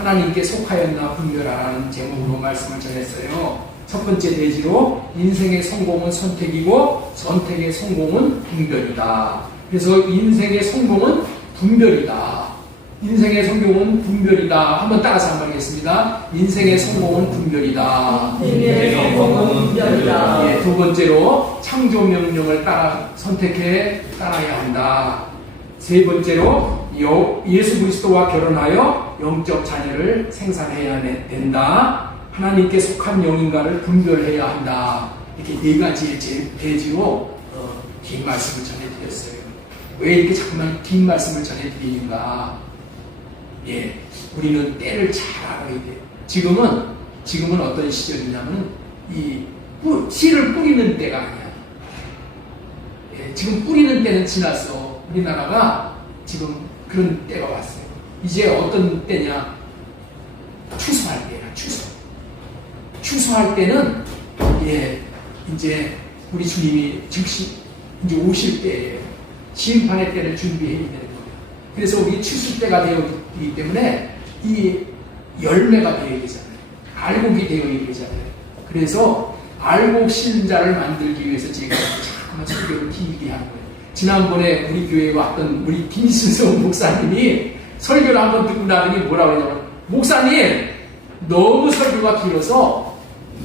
하나님께 속하였나 분별하라는 제목으로 말씀을 전했어요. 첫 번째 대지로 인생의 성공은 선택이고 선택의 성공은 분별이다. 그래서 인생의 성공은 분별이다. 인생의 성공은 분별이다. 한번 따라서 한번 하겠습니다. 인생의 성공은 분별이다. 인생의 성공은 분별이다. 예, 두 번째로 창조 명령을 선택해 따라야 한다. 세 번째로 예수 그리스도와 결혼하여 영적 자녀를 생산해야 된다. 하나님께 속한 영인가를 분별해야 한다. 이렇게 네 가지의 대지로 긴 말씀을 전해드렸어요. 왜 이렇게 자꾸만 긴 말씀을 전해드리는가? 예, 우리는 때를 잘 알아야 돼요. 지금은 어떤 시절이냐면 씨를 뿌리는 때가 아니야. 예, 지금 뿌리는 때는 지났어. 우리나라가 지금 그런 때가 왔어요. 이제 어떤 때냐? 추수할 때야, 추수. 추수할 때는 이제 우리 주님이 즉시 이제 오실 때예요. 심판의 때를 준비해야 되는 거예요. 그래서 우리 추수 때가 되었기 때문에 이 열매가 되어야 되잖아요. 알곡이 되어야 되잖아요. 그래서 알곡 신자를 만들기 위해서 제가 자꾸만 설교를 길게 한 거예요. 지난번에 우리 교회에 왔던 우리 김순성 목사님이 설교를 한번 듣고 나더니 뭐라고 하냐면, 목사님 너무 설교가 길어서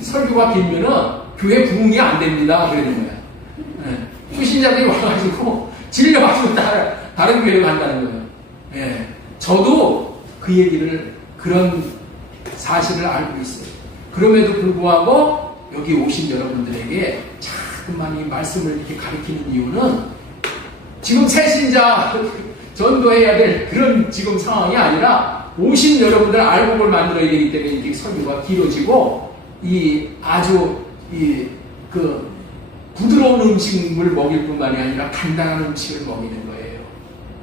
설교가 길면은 교회 부흥이 안 됩니다. 그러는 거야. 네. 신자들이 와가지고 질려가지고 다른 교회로 간다는 거예요. 예. 저도 그 얘기를, 그런 사실을 알고 있어요. 그럼에도 불구하고 여기 오신 여러분들에게 자꾸만 이 말씀을 이렇게 가르치는 이유는 지금 새 신자 전도해야 될 그런 지금 상황이 아니라 오신 여러분들 알곡을 만들어야 되기 때문에 이렇게 설교가 길어지고 그 부드러운 음식을 먹일 뿐만이 아니라 간단한 음식을 먹이는 거예요.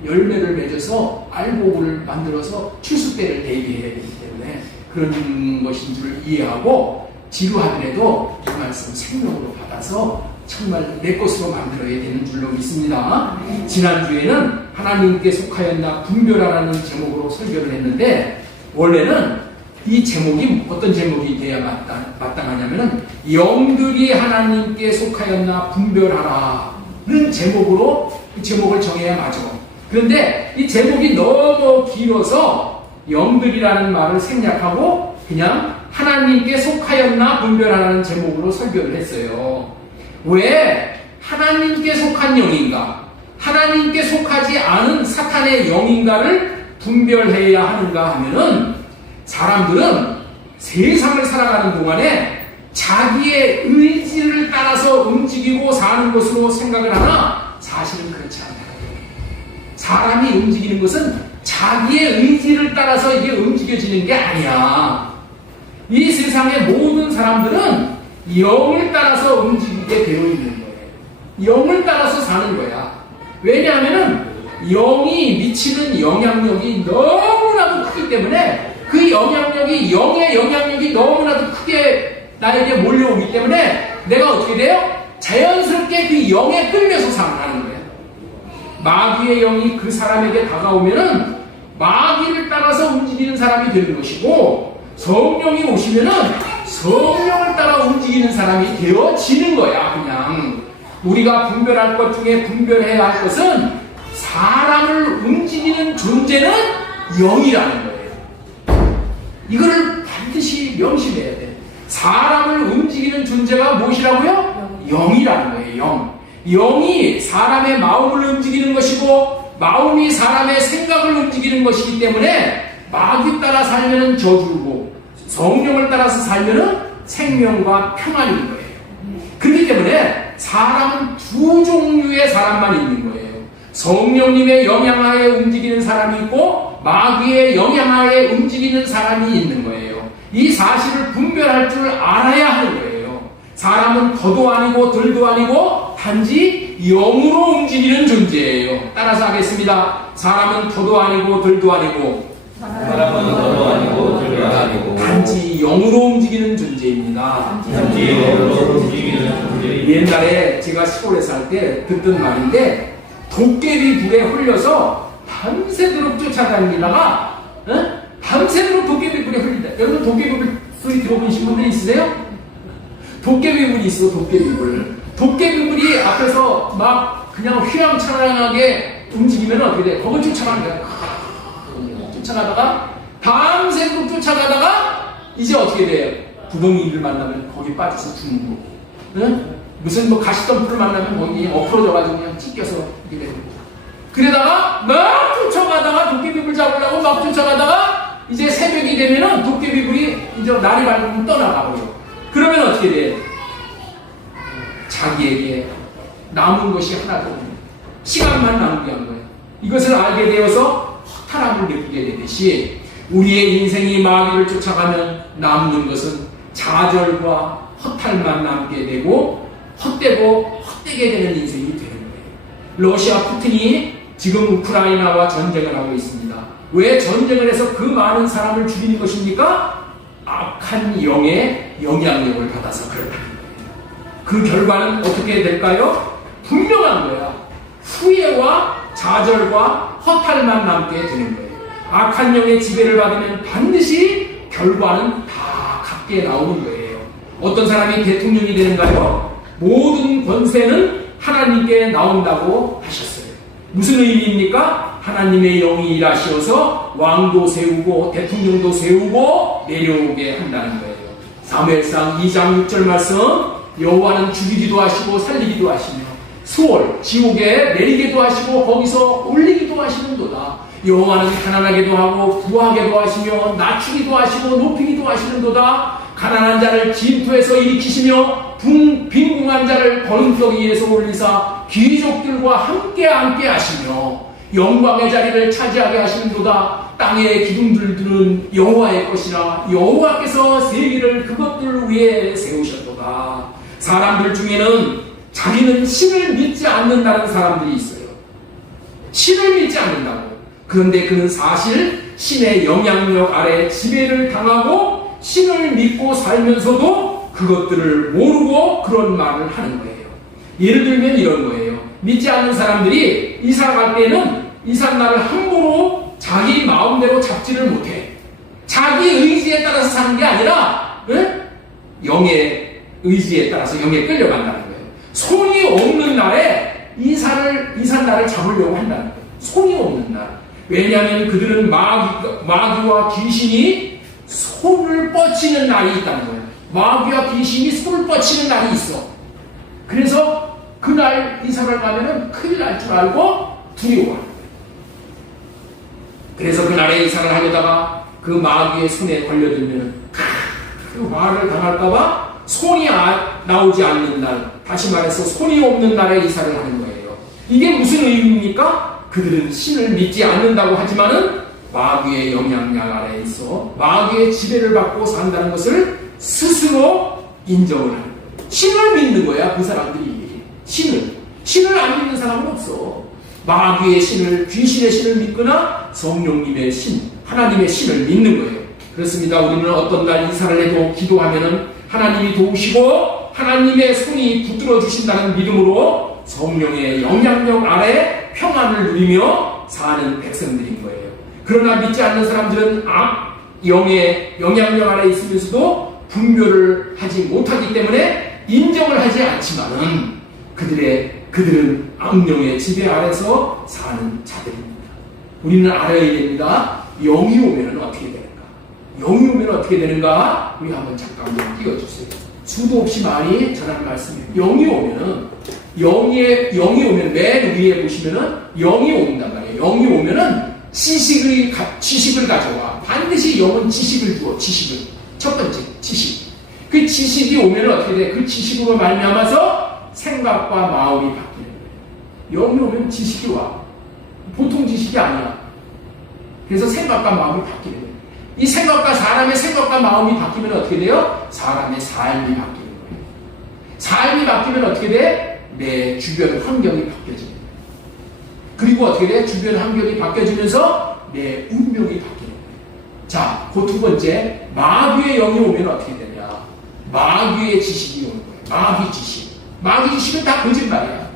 열매를 맺어서 알곡을 만들어서 추수 때를 대비해야 되기 때문에 그런 것인 줄 이해하고 지루하더라도 이 말씀 생명으로 받아서 정말 내 것으로 만들어야 되는 줄로 믿습니다. 지난주에는 하나님께 속하였나 분별하라는 제목으로 설교를 했는데, 원래는 이 제목이 어떤 제목이 돼야 마땅하냐면은 영들이 하나님께 속하였나 분별하라는 제목으로 이 제목을 정해야 맞아. 그런데 이 제목이 너무 길어서 영들이라는 말을 생략하고 그냥 하나님께 속하였나 분별하라는 제목으로 설교를 했어요. 왜 하나님께 속한 영인가, 하나님께 속하지 않은 사탄의 영인가를 분별해야 하는가 하면은, 사람들은 세상을 살아가는 동안에 자기의 의지를 따라서 움직이고 사는 것으로 생각을 하나 사실은 그렇지 않아요. 사람이 움직이는 것은 자기의 의지를 따라서 이게 움직여지는 게 아니야. 이 세상의 모든 사람들은 영을 따라서 움직이게 되어 있는 거예요. 영을 따라서 사는 거야. 왜냐하면은 영이 미치는 영향력이 너무나도 크기 때문에, 그 영향력이, 영의 영향력이 너무나도 크게 나에게 몰려오기 때문에 내가 어떻게 돼요? 자연스럽게 그 영에 끌려서 살아가는 거예요. 마귀의 영이 그 사람에게 다가오면은 마귀를 따라서 움직이는 사람이 되는 것이고, 성령이 오시면은 성령을 따라 움직이는 사람이 되어지는 거야. 그냥 우리가 분별할 것 중에 분별해야 할 것은 사람을 움직이는 존재는 영이라는 거예요. 이거를 반드시 명심해야 돼. 사람을 움직이는 존재가 무엇이라고요? 영이라는 거예요. 영. 영이 사람의 마음을 움직이는 것이고, 마음이 사람의 생각을 움직이는 것이기 때문에 마귀 따라 살면은 저주고, 성령을 따라서 살면은 생명과 평안인 거예요. 그렇기 때문에 사람은 두 종류의 사람만 있는 거예요. 성령님의 영향하에 움직이는 사람이 있고, 마귀의 영향하에 움직이는 사람이 있는 거예요. 이 사실을 분별할 줄 알아야 하는 거예요. 사람은 더도 아니고 덜도 아니고 단지 영으로 움직이는 존재예요. 따라서 하겠습니다. 사람은 더도 아니고 덜도 아니고, 사람은 더도 아니고 덜도 아니고 단지 영으로 움직이는 존재입니다. 단지 영으로 움직이는 존재. 옛날에 제가 시골에 살 때 듣던 말인데, 도깨비 불에 홀려서 밤새도록 쫓아다니다가 밤새도록 도깨비 도깨비불에 흘린다. 여러분 도깨비불 소리 들어보신 분들 있으세요? 도깨비불이 있어. 도깨비불이 앞에서 막 그냥 휘황찬란하게 움직이면 어떻게 돼? 거기 쫓아가는 거야. 쫓아가다가 밤새도록 쫓아가다가 이제 어떻게 돼요? 구덩이를 만나면 거기 빠져서 죽는 거고, 응? 무슨 뭐 가시덤불을 만나면 거기 엎어져가지고 그냥 찢겨서 이렇게 되는 거고. 그러다가 막 쫓아가다가 도깨비불 잡으려고 막 쫓아가다가 이제 새벽이 되면은 도깨비불이 이제 날이 밝으면 떠나가고요. 그러면 어떻게 돼? 자기에게 남은 것이 하나도 없는 시간만 낭비한 거예요. 이것을 알게 되어서 허탈함을 느끼게 되듯이 우리의 인생이 마귀를 쫓아가면 남는 것은 좌절과 허탈만 남게 되고 헛되게 되는 인생이 되는 거예요. 러시아 푸틴이 지금 우크라이나와 전쟁을 하고 있습니다. 왜 전쟁을 해서 그 많은 사람을 죽이는 것입니까? 악한 영의 영향력을 받아서 그렇다는 거예요. 그 결과는 어떻게 될까요? 분명한 거야. 후회와 좌절과 허탈만 남게 되는 거예요. 악한 영의 지배를 받으면 반드시 결과는 다 같게 나오는 거예요. 어떤 사람이 대통령이 되는가요? 모든 권세는 하나님께 나온다고 하셨어요. 무슨 의미입니까? 하나님의 영이 일하시어서 왕도 세우고 대통령도 세우고 내려오게 한다는 거예요. 사무엘상 2장 6절 말씀, 여호와는 죽이기도 하시고 살리기도 하시며 수월 지옥에 내리기도 하시고 거기서 올리기도 하시는도다. 여호와는 가난하게도 하고 부하게도 하시며 낮추기도 하시고 높이기도 하시는도다. 가난한 자를 진토에서 일으키시며 빈궁한 자를 거름더기에서 올리사 귀족들과 함께 하시며 영광의 자리를 차지하게 하시는도다. 땅의 기둥들은 여호와의 것이라 여호와께서 세계를 그것들 위에 세우셨도다. 사람들 중에는 자기는 신을 믿지 않는다는 사람들이 있어요. 신을 믿지 않는다고. 그런데 그는 사실 신의 영향력 아래 지배를 당하고 신을 믿고 살면서도 그것들을 모르고 그런 말을 하는 거예요. 예를 들면 이런 거예요. 믿지 않는 사람들이 이사 갈 때는 이삿날을 함부로 자기 마음대로 잡지를 못해. 자기 의지에 따라서 사는 게 아니라 영의 의지에 따라서 영에 끌려간다는 거예요. 손이 없는 날에 이삿날을 잡으려고 한다는 거예요. 손이 없는 날. 왜냐하면 그들은 마귀와 귀신이 손을 뻗치는 날이 있다는 거예요. 마귀와 귀신이 손을 뻗치는 날이 있어. 그래서 그날 이사를 가면은 큰일 날 줄 알고 두려워하는 거예요. 그래서 그날에 이사를 하려다가 그 마귀의 손에 걸려들면 그 화를 당할까봐 손이 나오지 않는 날, 다시 말해서 손이 없는 날에 이사를 하는 거예요. 이게 무슨 의미입니까? 그들은 신을 믿지 않는다고 하지만은 마귀의 영향력 아래에 있어 마귀의 지배를 받고 산다는 것을 스스로 인정을 하는 거예요. 신을 믿는 거야, 그 사람들이. 신을 안 믿는 사람은 없어. 마귀의 신을, 귀신의 신을 믿거나 성령님의 신, 하나님의 신을 믿는 거예요. 그렇습니다. 우리는 어떤 날 이사를 해도 기도하면은 하나님이 도우시고 하나님의 손이 붙들어 주신다는 믿음으로 성령의 영향력 아래 평안을 누리며 사는 백성들인 거예요. 그러나 믿지 않는 사람들은 영의 영향력 아래 있으면서도 분별을 하지 못하기 때문에 인정을 하지 않지만은 그들은 악령의 지배 아래서 사는 자들입니다. 우리는 알아야 됩니다. 영이 오면 어떻게 되는가? 영이 오면 어떻게 되는가? 우리 한번 잠깐만 띄워주세요. 수도 없이 많이 전하는 말씀이에요. 영이 오면 맨 위에 보시면은 영이 온단 말이에요. 영이 오면은 지식을 가져와. 반드시 영은 지식을 주어. 지식을. 첫 번째 지식. 그 지식이 오면 어떻게 돼? 그 지식으로 말미암아서 생각과 마음이 바뀌는 거예요. 영이 오면 지식이 와. 보통 지식이 아니야. 그래서 생각과 마음이 바뀌는 거예요. 이 생각과 사람의 생각과 마음이 바뀌면 어떻게 돼요? 사람의 삶이 바뀌는 거예요. 삶이 바뀌면 어떻게 돼? 내 주변 환경이 바뀌어집니다. 그리고 어떻게 돼? 주변 환경이 바뀌어지면서 내 운명이 바뀌는 거예요. 자, 그 두 번째, 마귀의 영이 오면 어떻게 되냐? 마귀의 지식이 오는 거예요. 마귀 지식. 마귀 지식은 다 거짓말이야.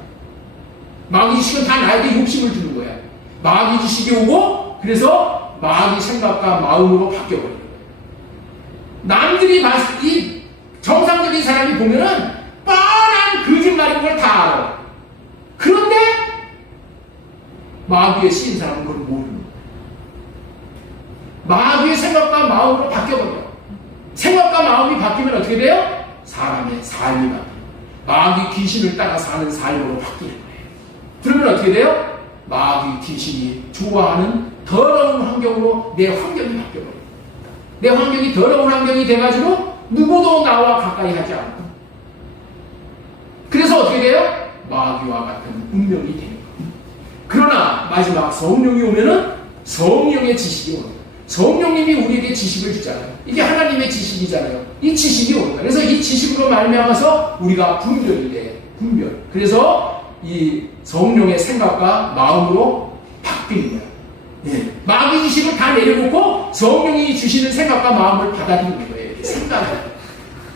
마귀 지식은 다 나에게 욕심을 주는 거야. 마귀 지식이 오고 그래서 마귀 생각과 마음으로 바뀌어버리는 거예요. 남들이 이 정상적인 사람이 보면은 뻔한 거짓말인 걸 다 알아. 그런데 마귀에 씌인 사람은 그걸 모르는 거예요. 마귀의 생각과 마음으로 바뀌어버려요. 생각과 마음이 바뀌면 어떻게 돼요? 사람의 삶이 바뀌어요. 마귀 귀신을 따라 사는 삶으로 바뀌는 거예요. 그러면 어떻게 돼요? 마귀 귀신이 좋아하는 더러운 환경으로 내 환경이 바뀌어버려요. 내 환경이 더러운 환경이 돼가지고 누구도 나와 가까이 하지 않고, 그래서 어떻게 돼요? 마귀와 같은 운명이 되는 거예요. 그러나 마지막 성령이 오면은 성령의 지식이 오는 거예요. 성령님이 우리에게 지식을 주잖아요. 이게 하나님의 지식이잖아요. 이 지식이 오는 거예요. 그래서 이 지식으로 말미암아서 우리가 분별이 돼. 분별. 그래서 이 성령의 생각과 마음으로 바뀌는 거예요. 예. 마귀 지식을 다 내려놓고 성령이 주시는 생각과 마음을 받아들이는 거예요. 생각이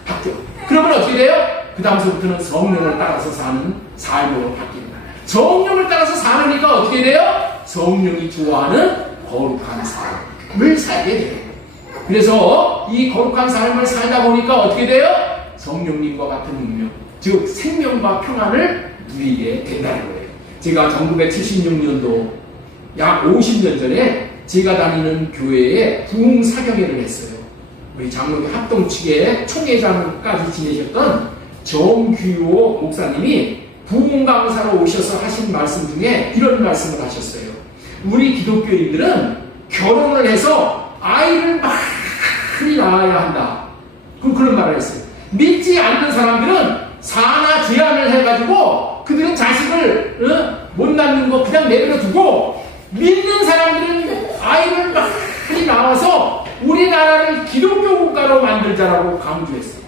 바뀌어. 그러면 어떻게 돼요? 그 다음서부터는 성령을 따라서 사는 삶으로 바뀌는 거예요. 성령을 따라서 사니까 어떻게 돼요? 성령이 좋아하는 거룩한 삶을 살게 돼요. 그래서 이 거룩한 삶을 살다 보니까 어떻게 돼요? 성령님과 같은 운명, 즉 생명과 평안을 누리게 된다는 거예요. 제가 1976년도 약 50년 전에 제가 다니는 교회에 부흥 사경회를 했어요. 우리 장로교 합동 측의 총회장까지 지내셨던 정규호 목사님이 부흥 강사로 오셔서 하신 말씀 중에 이런 말씀을 하셨어요. 우리 기독교인들은 결혼을 해서 아이를 많이 낳아야 한다. 그런 말을 했어요. 믿지 않는 사람들은 사나 제한을 해가지고 그들은 자식을 못 낳는 거 그냥 내버려 두고, 믿는 사람들은 아이를 많이 낳아서 우리나라를 기독교 국가로 만들자라고 강조했어요.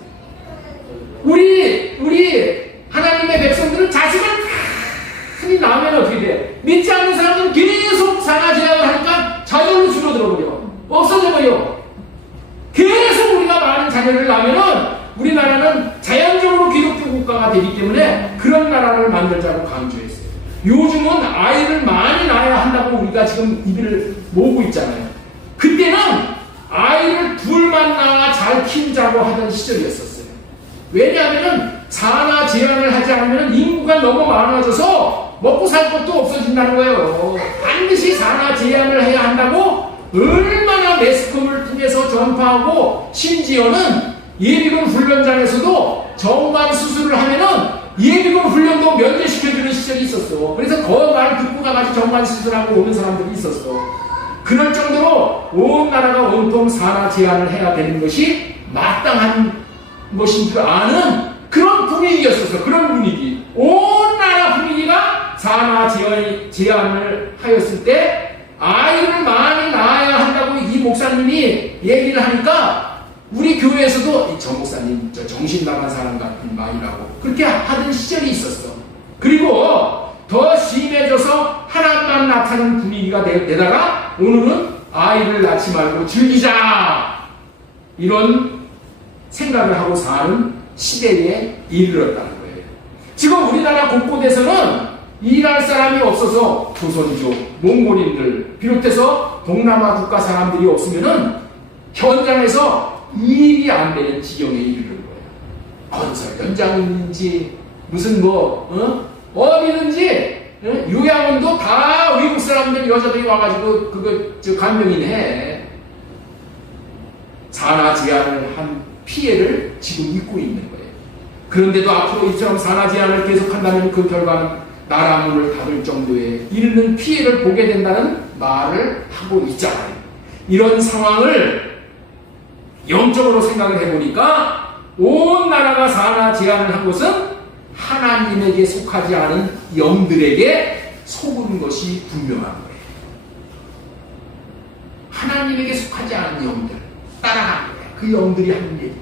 우리 하나님의 백성들은 자식을 많이 낳으면 어떻게 돼? 믿지 않는 사람들은 계속 사나 제한을 하니까 자녀로 줄어들어버려. 없어져버려. 계속 우리가 많은 자녀를 낳으면은 우리나라는 자연적으로 기독교 국가가 되기 때문에 그런 나라를 만들자고 강조했어요. 요즘은 아이를 많이 낳아야 한다고 우리가 지금 입을 모으고 있잖아요. 그때는 아이를 둘만 낳아 잘 키우자고 하던 시절이었었어요. 왜냐하면 사나 제한을 하지 않으면 인구가 너무 많아져서 먹고 살 것도 없어진다는 거예요. 반드시 사나 제한을 해야 한다고 얼마나 매스컴을 통해서 전파하고, 심지어는 예비군 훈련장에서도 정관 수술을 하면은 예비군 훈련도 면제시켜주는 시절이 있었어. 그래서 그 말 듣고 가가지고 정관 수술하고 오는 사람들이 있었어. 그럴 정도로 온 나라가 온통 사나 제한을 해야 되는 것이 마땅한 것인 줄 아는 그런 분위기였었어. 그런 분위기. 온 나라 분위기가 사나 제한을 하였을 때 아이를 많이 낳아야 한다고 이 목사님이 얘기를 하니까 우리 교회에서도 저 목사님 저 정신 나간 사람 같은 말이라고 그렇게 하던 시절이 있었어. 그리고 더 심해져서 하나님만 나타나는 분위기가 되다가 오늘은 아이를 낳지 말고 즐기자, 이런 생각을 하고 사는 시대에 이르렀다는 거예요. 지금 우리나라 곳곳에서는 일할 사람이 없어서 조선족, 몽골인들 비롯해서 동남아 국가 사람들이 없으면은 현장에서 일이 안 되는 지경에 이르는 거예요. 건설 현장인지 무슨 어디든지 요양원도 다 외국 사람들 여자들이 와가지고 그거 간병인 해. 사나 제한을 한 피해를 지금 입고 있는 거예요. 그런데도 앞으로 이처럼 사나 제한을 계속한다면 그 결과는 나라 문을 닫을 정도에 이르는 피해를 보게 된다는 말을 하고 있잖아요. 이런 상황을 영적으로 생각을 해보니까 온 나라가 사나 제한을 한 것은 하나님에게 속하지 않은 영들에게 속은 것이 분명한 거예요. 하나님에게 속하지 않은 영들 따라간 거예요. 그 영들이 하는 얘기.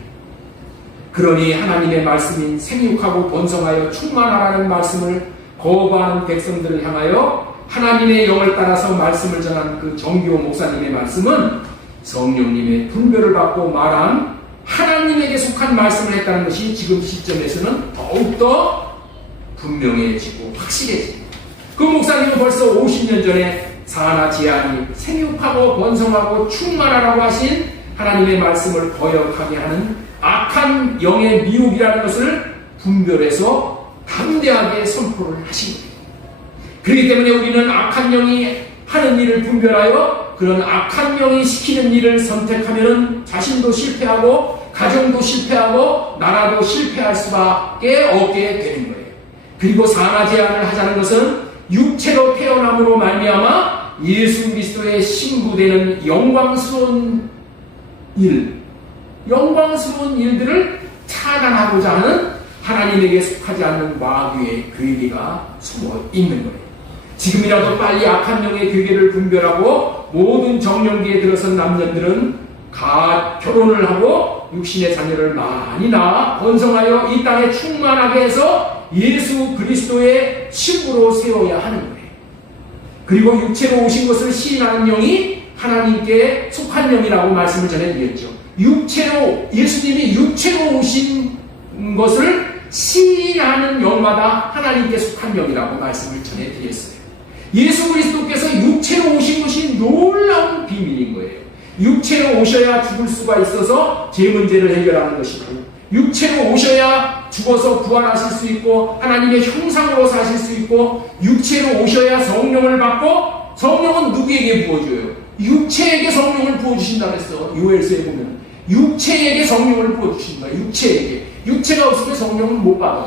그러니 하나님의 말씀인 생육하고 번성하여 충만하라는 말씀을 거부하는 백성들을 향하여 하나님의 영을 따라서 말씀을 전한 그 정규호 목사님의 말씀은 성령님의 분별을 받고 말한 하나님에게 속한 말씀을 했다는 것이 지금 시점에서는 더욱더 분명해지고 확실해집니다. 그 목사님은 벌써 50년 전에 사나 제한이 생육하고 번성하고 충만하라고 하신 하나님의 말씀을 거역하게 하는 악한 영의 미혹이라는 것을 분별해서 담대하게 선포를 하신 거예요. 그렇기 때문에 우리는 악한 영이 하는 일을 분별하여 그런 악한 영이 시키는 일을 선택하면 자신도 실패하고 가정도 실패하고 나라도 실패할 수밖에 없게 되는 거예요. 그리고 산하 제한을 하자는 것은 육체로 태어남으로 말미암아 예수 그리스도의 신부되는 영광스러운 일들을 차단하고자 하는 하나님에게 속하지 않는 마귀의 괴계가 숨어 있는 거예요. 지금이라도 빨리 악한 영의 괴계를 분별하고 모든 정령기에 들어선 남녀들은 결혼을 하고 육신의 자녀를 많이 낳아 번성하여 이 땅에 충만하게 해서 예수 그리스도의 신부로 세워야 하는 거예요. 그리고 육체로 오신 것을 시인하는 영이 하나님께 속한 영이라고 말씀을 전해드렸죠. 예수님이 육체로 오신 것을 시인하는 영마다 하나님께 속한 영이라고 말씀을 전해드렸어요. 예수 그리스도께서 육체로 오신 것이 놀라운 비밀인 거예요. 육체로 오셔야 죽을 수가 있어서 제 문제를 해결하는 것이고, 육체로 오셔야 죽어서 부활하실 수 있고 하나님의 형상으로 사실 수 있고, 육체로 오셔야 성령을 받고, 성령은 누구에게 부어줘요? 육체에게 성령을 부어주신다 그랬어. 요엘서에 보면 육체에게 성령을 부어주신다. 육체가 없으면 성령은 못 받아.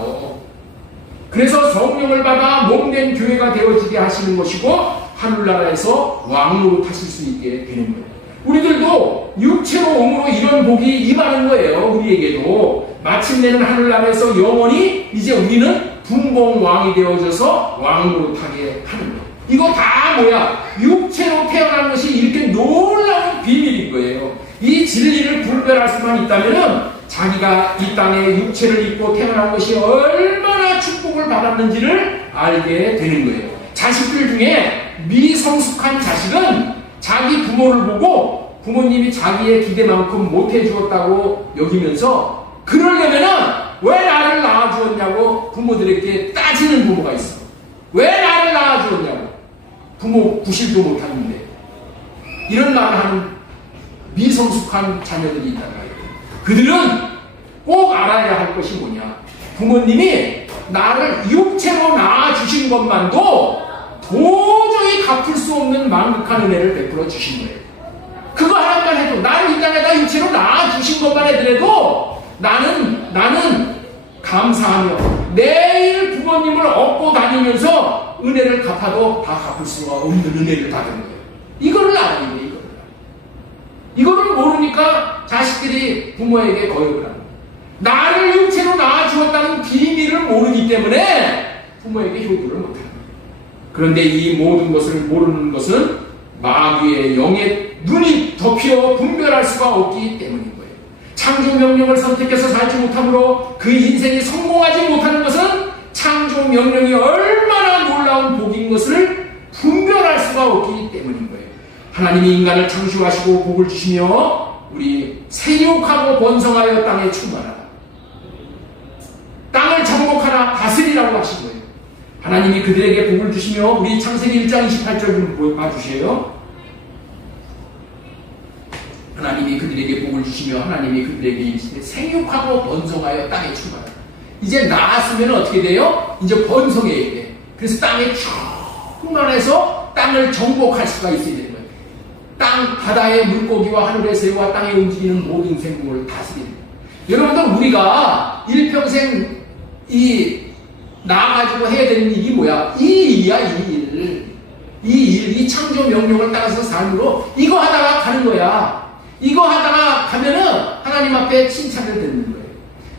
그래서 성령을 받아 몸된 교회가 되어지게 하시는 것이고 하늘나라에서 왕으로 타실 수 있게 되는 거예요. 우리들도 육체로 옴으로 이런 복이 임하는 거예요. 우리에게도 마침내는 하늘나라에서 영원히 이제 우리는 분봉왕이 되어져서 왕으로 타게 하는 거예요. 이거 다 뭐야? 육체로 태어난 것이 이렇게 놀라운 비밀인 거예요. 이 진리를 분별할 수만 있다면 자기가 이 땅에 육체를 입고 태어난 것이 얼마나 축복을 받았는지를 알게 되는 거예요. 자식들 중에 미성숙한 자식은 자기 부모를 보고 부모님이 자기의 기대만큼 못해 주었다고 여기면서 그러려면은 왜 나를 낳아주었냐고 부모들에게 따지는 부모가 있어. 왜 나를 낳아주었냐고. 부모 구실도 못하는데. 이런 말을 하는 미성숙한 자녀들이 있다는 거예요. 그들은 꼭 알아야 할 것이 뭐냐. 부모님이 나를 육체로 낳아주신 것만도 도저히 갚을 수 없는 만극한 은혜를 베풀어 주신 거예요. 그거 하나만 해도, 나를 이 땅에다 육체로 낳아주신 것만 해더라도 나는 감사하며 매일 부모님을 업고 다니면서 은혜를 갚아도 다 갚을 수가 없는 은혜를 받은 거예요. 이거를 알아야 돼요. 이거를 모르니까 자식들이 부모에게 거역을 합니다. 나를 육체로 낳아주었다는 비밀을 모르기 때문에 부모에게 효도를 못합니다. 그런데 이 모든 것을 모르는 것은 마귀의 영의 눈이 덮여 분별할 수가 없기 때문인 거예요. 창조 명령을 선택해서 살지 못함으로 그 인생이 성공하지 못하는 것은 창조 명령이 얼마나 놀라운 복인 것을 분별할 수가 없기 때문인 거예요. 하나님이 인간을 창조하시고 복을 주시며 우리 생육하고 번성하여 땅에 충만하라, 땅을 정복하라, 다스리라고 하신 거예요. 하나님이 그들에게 복을 주시며 우리 창세기 1장 28절 좀 봐주세요. 하나님이 그들에게 복을 주시며 하나님이 그들에게 이르시되 생육하고 번성하여 땅에 충만하라. 이제 낳았으면 어떻게 돼요? 이제 번성해야 돼. 그래서 땅에 충만해서 땅을 정복할 수가 있어야 되는 거예요. 땅, 바다의 물고기와 하늘의 새와 땅에 움직이는 모든 생물을 다스리는 거예요. 여러분들, 우리가 일평생 나아가지고 해야 되는 일이 뭐야? 이 일이야, 이 창조 명령을 따라서 삶으로 이거 하다가 가는 거야. 이거 하다가 가면은 하나님 앞에 칭찬을 듣는 거예요.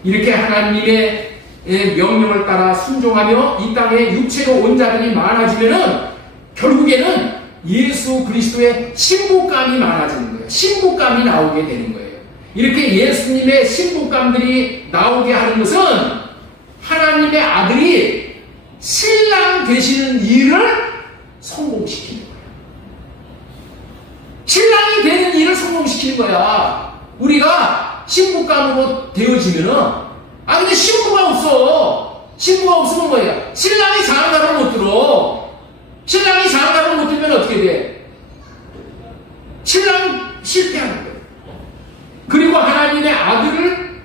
이렇게 하나님의 명령을 따라 순종하며 이 땅에 육체로 온 자들이 많아지면은 결국에는 예수 그리스도의 신부감이 많아지는 거예요. 신부감이 나오게 되는 거예요. 이렇게 예수님의 신부감들이 나오게 하는 것은 하나님의 아들이 신랑 되시는 일을 성공시키는 거예요. 신랑이 되는 일을 성공시키는 거야. 우리가 신부감으로 되어지면은, 근데 신부가 없어. 신부가 없으면 뭐야? 신랑이 장가를 못 들어. 신랑이 장가를 못 들면 어떻게 돼? 신랑 실패하는 거예요. 하나님의 아들을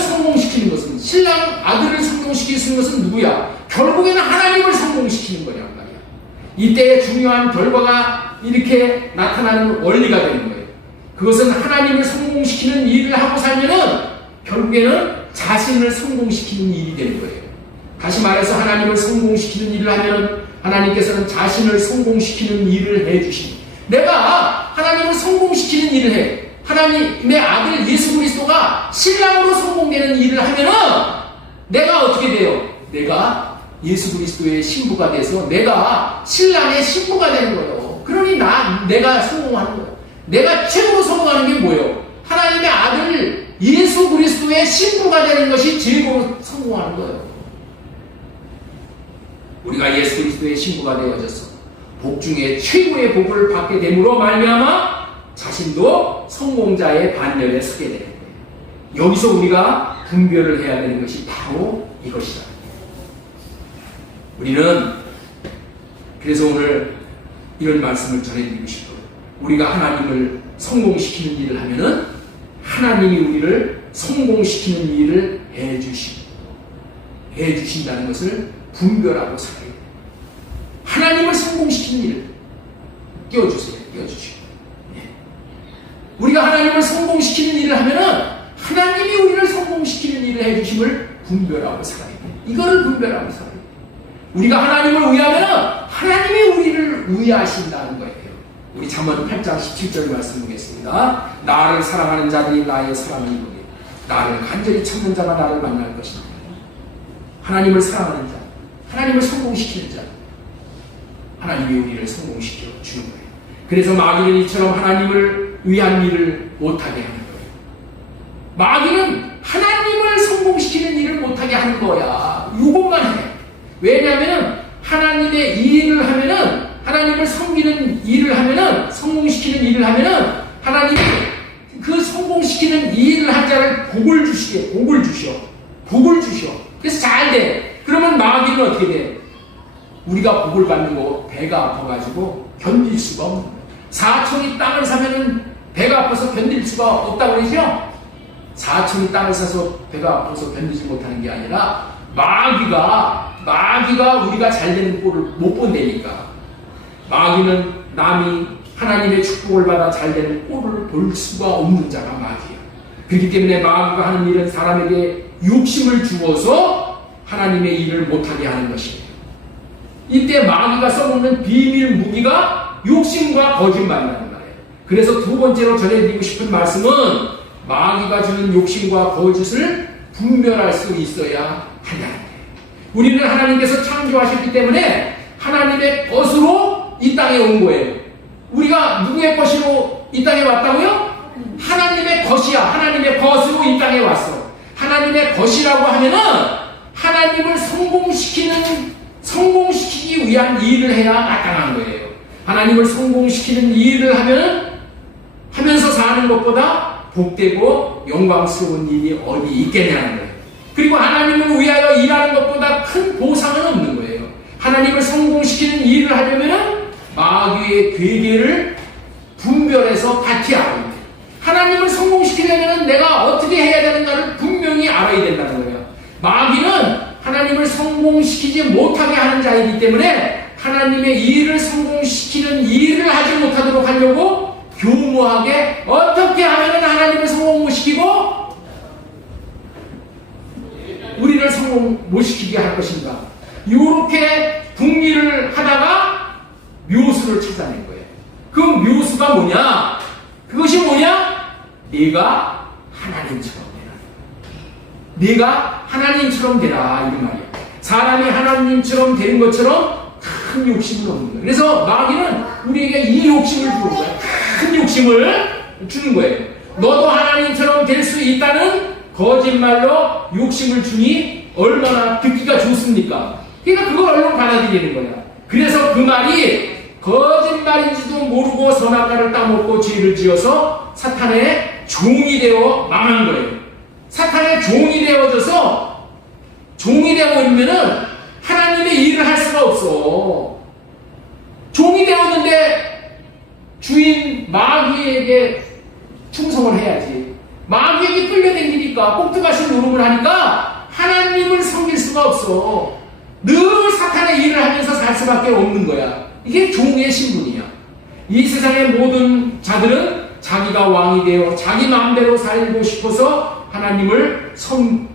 성공시키는 것은, 신랑 아들을 성공시키는 것은 누구야? 결국에는 하나님을 성공시키는 거란 말이야. 이때 중요한 결과가 이렇게 나타나는 원리가 되는 거예요. 그것은 하나님을 성공시키는 일을 하고 살면은 결국에는 자신을 성공시키는 일이 되는 거예요. 다시 말해서 하나님을 성공시키는 일을 하면 하나님께서는 자신을 성공시키는 일을 해주십니다. 내가 하나님을 성공시키는 일을 해. 하나님의 아들 예수 그리스도가 신랑으로 성공되는 일을 하면은 내가 어떻게 돼요? 내가 예수 그리스도의 신부가 돼서 내가 신랑의 신부가 되는 거예요. 그러니 내가 성공하는 거예요. 내가 최고로 성공하는 게 뭐예요? 하나님의 아들 예수 그리스도의 신부가 되는 것이 최고로 성공하는 거예요. 우리가 예수 그리스도의 신부가 되어져서 복 중에 최고의 복을 받게 됨으로 말미암아 자신도 성공자의 반열에 서게 되는 거예요. 여기서 우리가 분별을 해야 되는 것이 바로 이것이다. 우리는 그래서 오늘 이런 말씀을 전해드리고 싶어요. 우리가 하나님을 성공시키는 일을 하면은 하나님이 우리를 성공시키는 일을 해주신다는 것을 분별하고 살아야 돼요. 하나님을 성공시키는 일을 띄워주세요. 띄워주시고. 우리가 하나님을 성공시키는 일을 하면은 하나님이 우리를 성공시키는 일을 해주심을 분별하고 살아야 돼요. 이거를 분별하고 살아야 돼요. 우리가 하나님을 위하면은 하나님이 우리를 위하신다는 거예요. 우리 잠언 8장 17절 말씀 보겠습니다. 나를 사랑하는 자들이 나의 사랑을 이루리. 나를 간절히 찾는 자가 나를 만날 것이다. 하나님을 사랑하는 자, 하나님을 성공시키는 자, 하나님이 우리를 성공시켜 주는 거예요. 그래서 마귀는 이처럼 하나님을 위한 일을 못하게 하는 거예요. 마귀는 하나님을 성공시키는 일을 못하게 하는 거야. 이것만 해. 왜냐하면 하나님의 일을 하면은, 하나님을 섬기는 일을 하면은, 성공시키는 일을 하면은 하나님이 그 성공시키는 일을 한 자를 복을 주시게, 복을 주셔. 그래서 잘 돼. 그러면 마귀는 어떻게 돼? 우리가 복을 받는 거 배가 아파가지고 견딜 수가 없는 거예요. 사촌이 땅을 사면은 배가 아파서 견딜 수가 없다고 그러죠? 사촌이 땅을 사서 배가 아파서 견디지 못하는 게 아니라 마귀가 우리가 잘 되는 꼴을 못 본다니까. 마귀는 남이 하나님의 축복을 받아 잘 되는 꼴을 볼 수가 없는 자가 마귀야. 그렇기 때문에 마귀가 하는 일은 사람에게 욕심을 주어서 하나님의 일을 못하게 하는 것입니다. 이때 마귀가 써먹는 비밀 무기가 욕심과 거짓말이라는 말이에요. 그래서 두 번째로 전해드리고 싶은 말씀은 마귀가 주는 욕심과 거짓을 분별할 수 있어야 한다는 거예요. 우리는 하나님께서 창조하셨기 때문에 하나님의 것으로 이 땅에 온 거예요. 우리가 누구의 것으로 이 땅에 왔다고요? 하나님의 것이야. 하나님의 것으로 이 땅에 왔어. 하나님의 것이라고 하면은 하나님을 성공시키기 위한 일을 해야 마땅한 거예요. 하나님을 성공시키는 일을 하면서 사는 것보다 복되고 영광스러운 일이 어디 있겠냐는 거예요. 그리고 하나님을 위하여 일하는 것보다 큰 보상은 없는 거예요. 하나님을 성공시키는 일을 하려면 마귀의 괴계를 분별해서 밝히 알아야 돼요. 하나님을 성공시키려면 내가 어떻게 해야 되는가를 분명히 알아야 된다는 거예요. 마귀는 하나님을 성공시키지 못하게 하는 자이기 때문에 하나님의 일을 성공시키는 일을 하지 못하도록 하려고 교모하게 어떻게 하면 하나님을 성공 못 시키고 우리를 성공 못 시키게 할 것인가. 이렇게 궁리를 하다가 묘수를 찾아낸 거예요. 그 묘수가 뭐냐? 그것이 뭐냐? 네가 하나님처럼 되라. 네가 하나님처럼 되라. 이런 말이야. 사람이 하나님처럼 되는 것처럼 큰 욕심은 없는 거예요. 그래서 마귀는 우리에게 이 욕심을 주는 거예요. 큰 욕심을 주는 거예요. 너도 하나님처럼 될 수 있다는 거짓말로 욕심을 주니 얼마나 듣기가 좋습니까? 그러니까 그걸 얼른 받아들이는 거야. 그래서 그 말이 거짓말인지도 모르고 선악과를 따먹고 죄를 지어서 사탄의 종이 되어 망한 거예요. 사탄의 종이 되어져서 종이 되어버리면은 하나님의 일을 할 수가 없어. 종이 되었는데 주인 마귀에게 충성을 해야지. 마귀에게 끌려다니니까 꼭두가시 노름을 하니까 하나님을 섬길 수가 없어. 늘 사탄의 일을 하면서 살 수밖에 없는 거야. 이게 종의 신분이야. 이 세상의 모든 자들은 자기가 왕이 되어 자기 마음대로 살고 싶어서 하나님을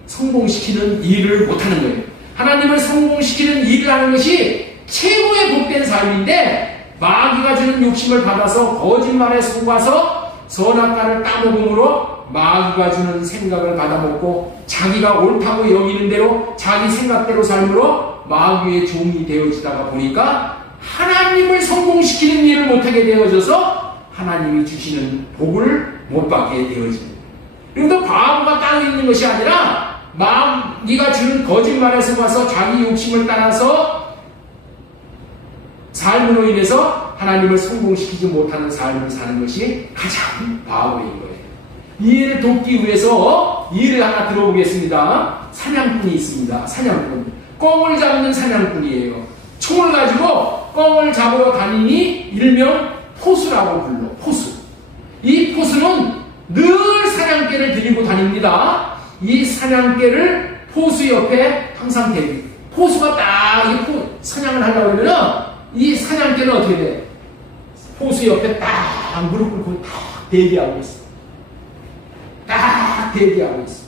성공시키는 일을 못하는 거예요. 하나님을 성공시키는 일을 하는 것이 최고의 복된 삶인데 마귀가 주는 욕심을 받아서 거짓말에 속아서 선악과를 따먹음으로 마귀가 주는 생각을 받아먹고 자기가 옳다고 여기는 대로 자기 생각대로 삶으로 마귀의 종이 되어지다가 보니까 하나님을 성공시키는 일을 못하게 되어져서 하나님이 주시는 복을 못 받게 되어집니다. 그런데 바보가 따로 있는 것이 아니라 마귀가 주는 거짓말에 속아서 자기 욕심을 따라서 삶으로 인해서 하나님을 성공시키지 못하는 삶을 사는 것이 가장 바보인 거예요. 이 일을 돕기 위해서 일을 하나 들어보겠습니다. 사냥꾼이 있습니다. 사냥꾼. 꿩을 잡는 사냥꾼이에요. 총을 가지고 꿩을 잡으러 다니니 일명 포수라고 불러. 포수. 이 포수는 늘 사냥개를 들고 다닙니다. 이 사냥개를 포수 옆에 항상 대기. 포수가 딱 사냥을 하려고 그러면 이 사냥개는 어떻게 돼? 포수 옆에 딱 무릎 꿇고 딱 대기하고 있어. 딱 대기하고 있어.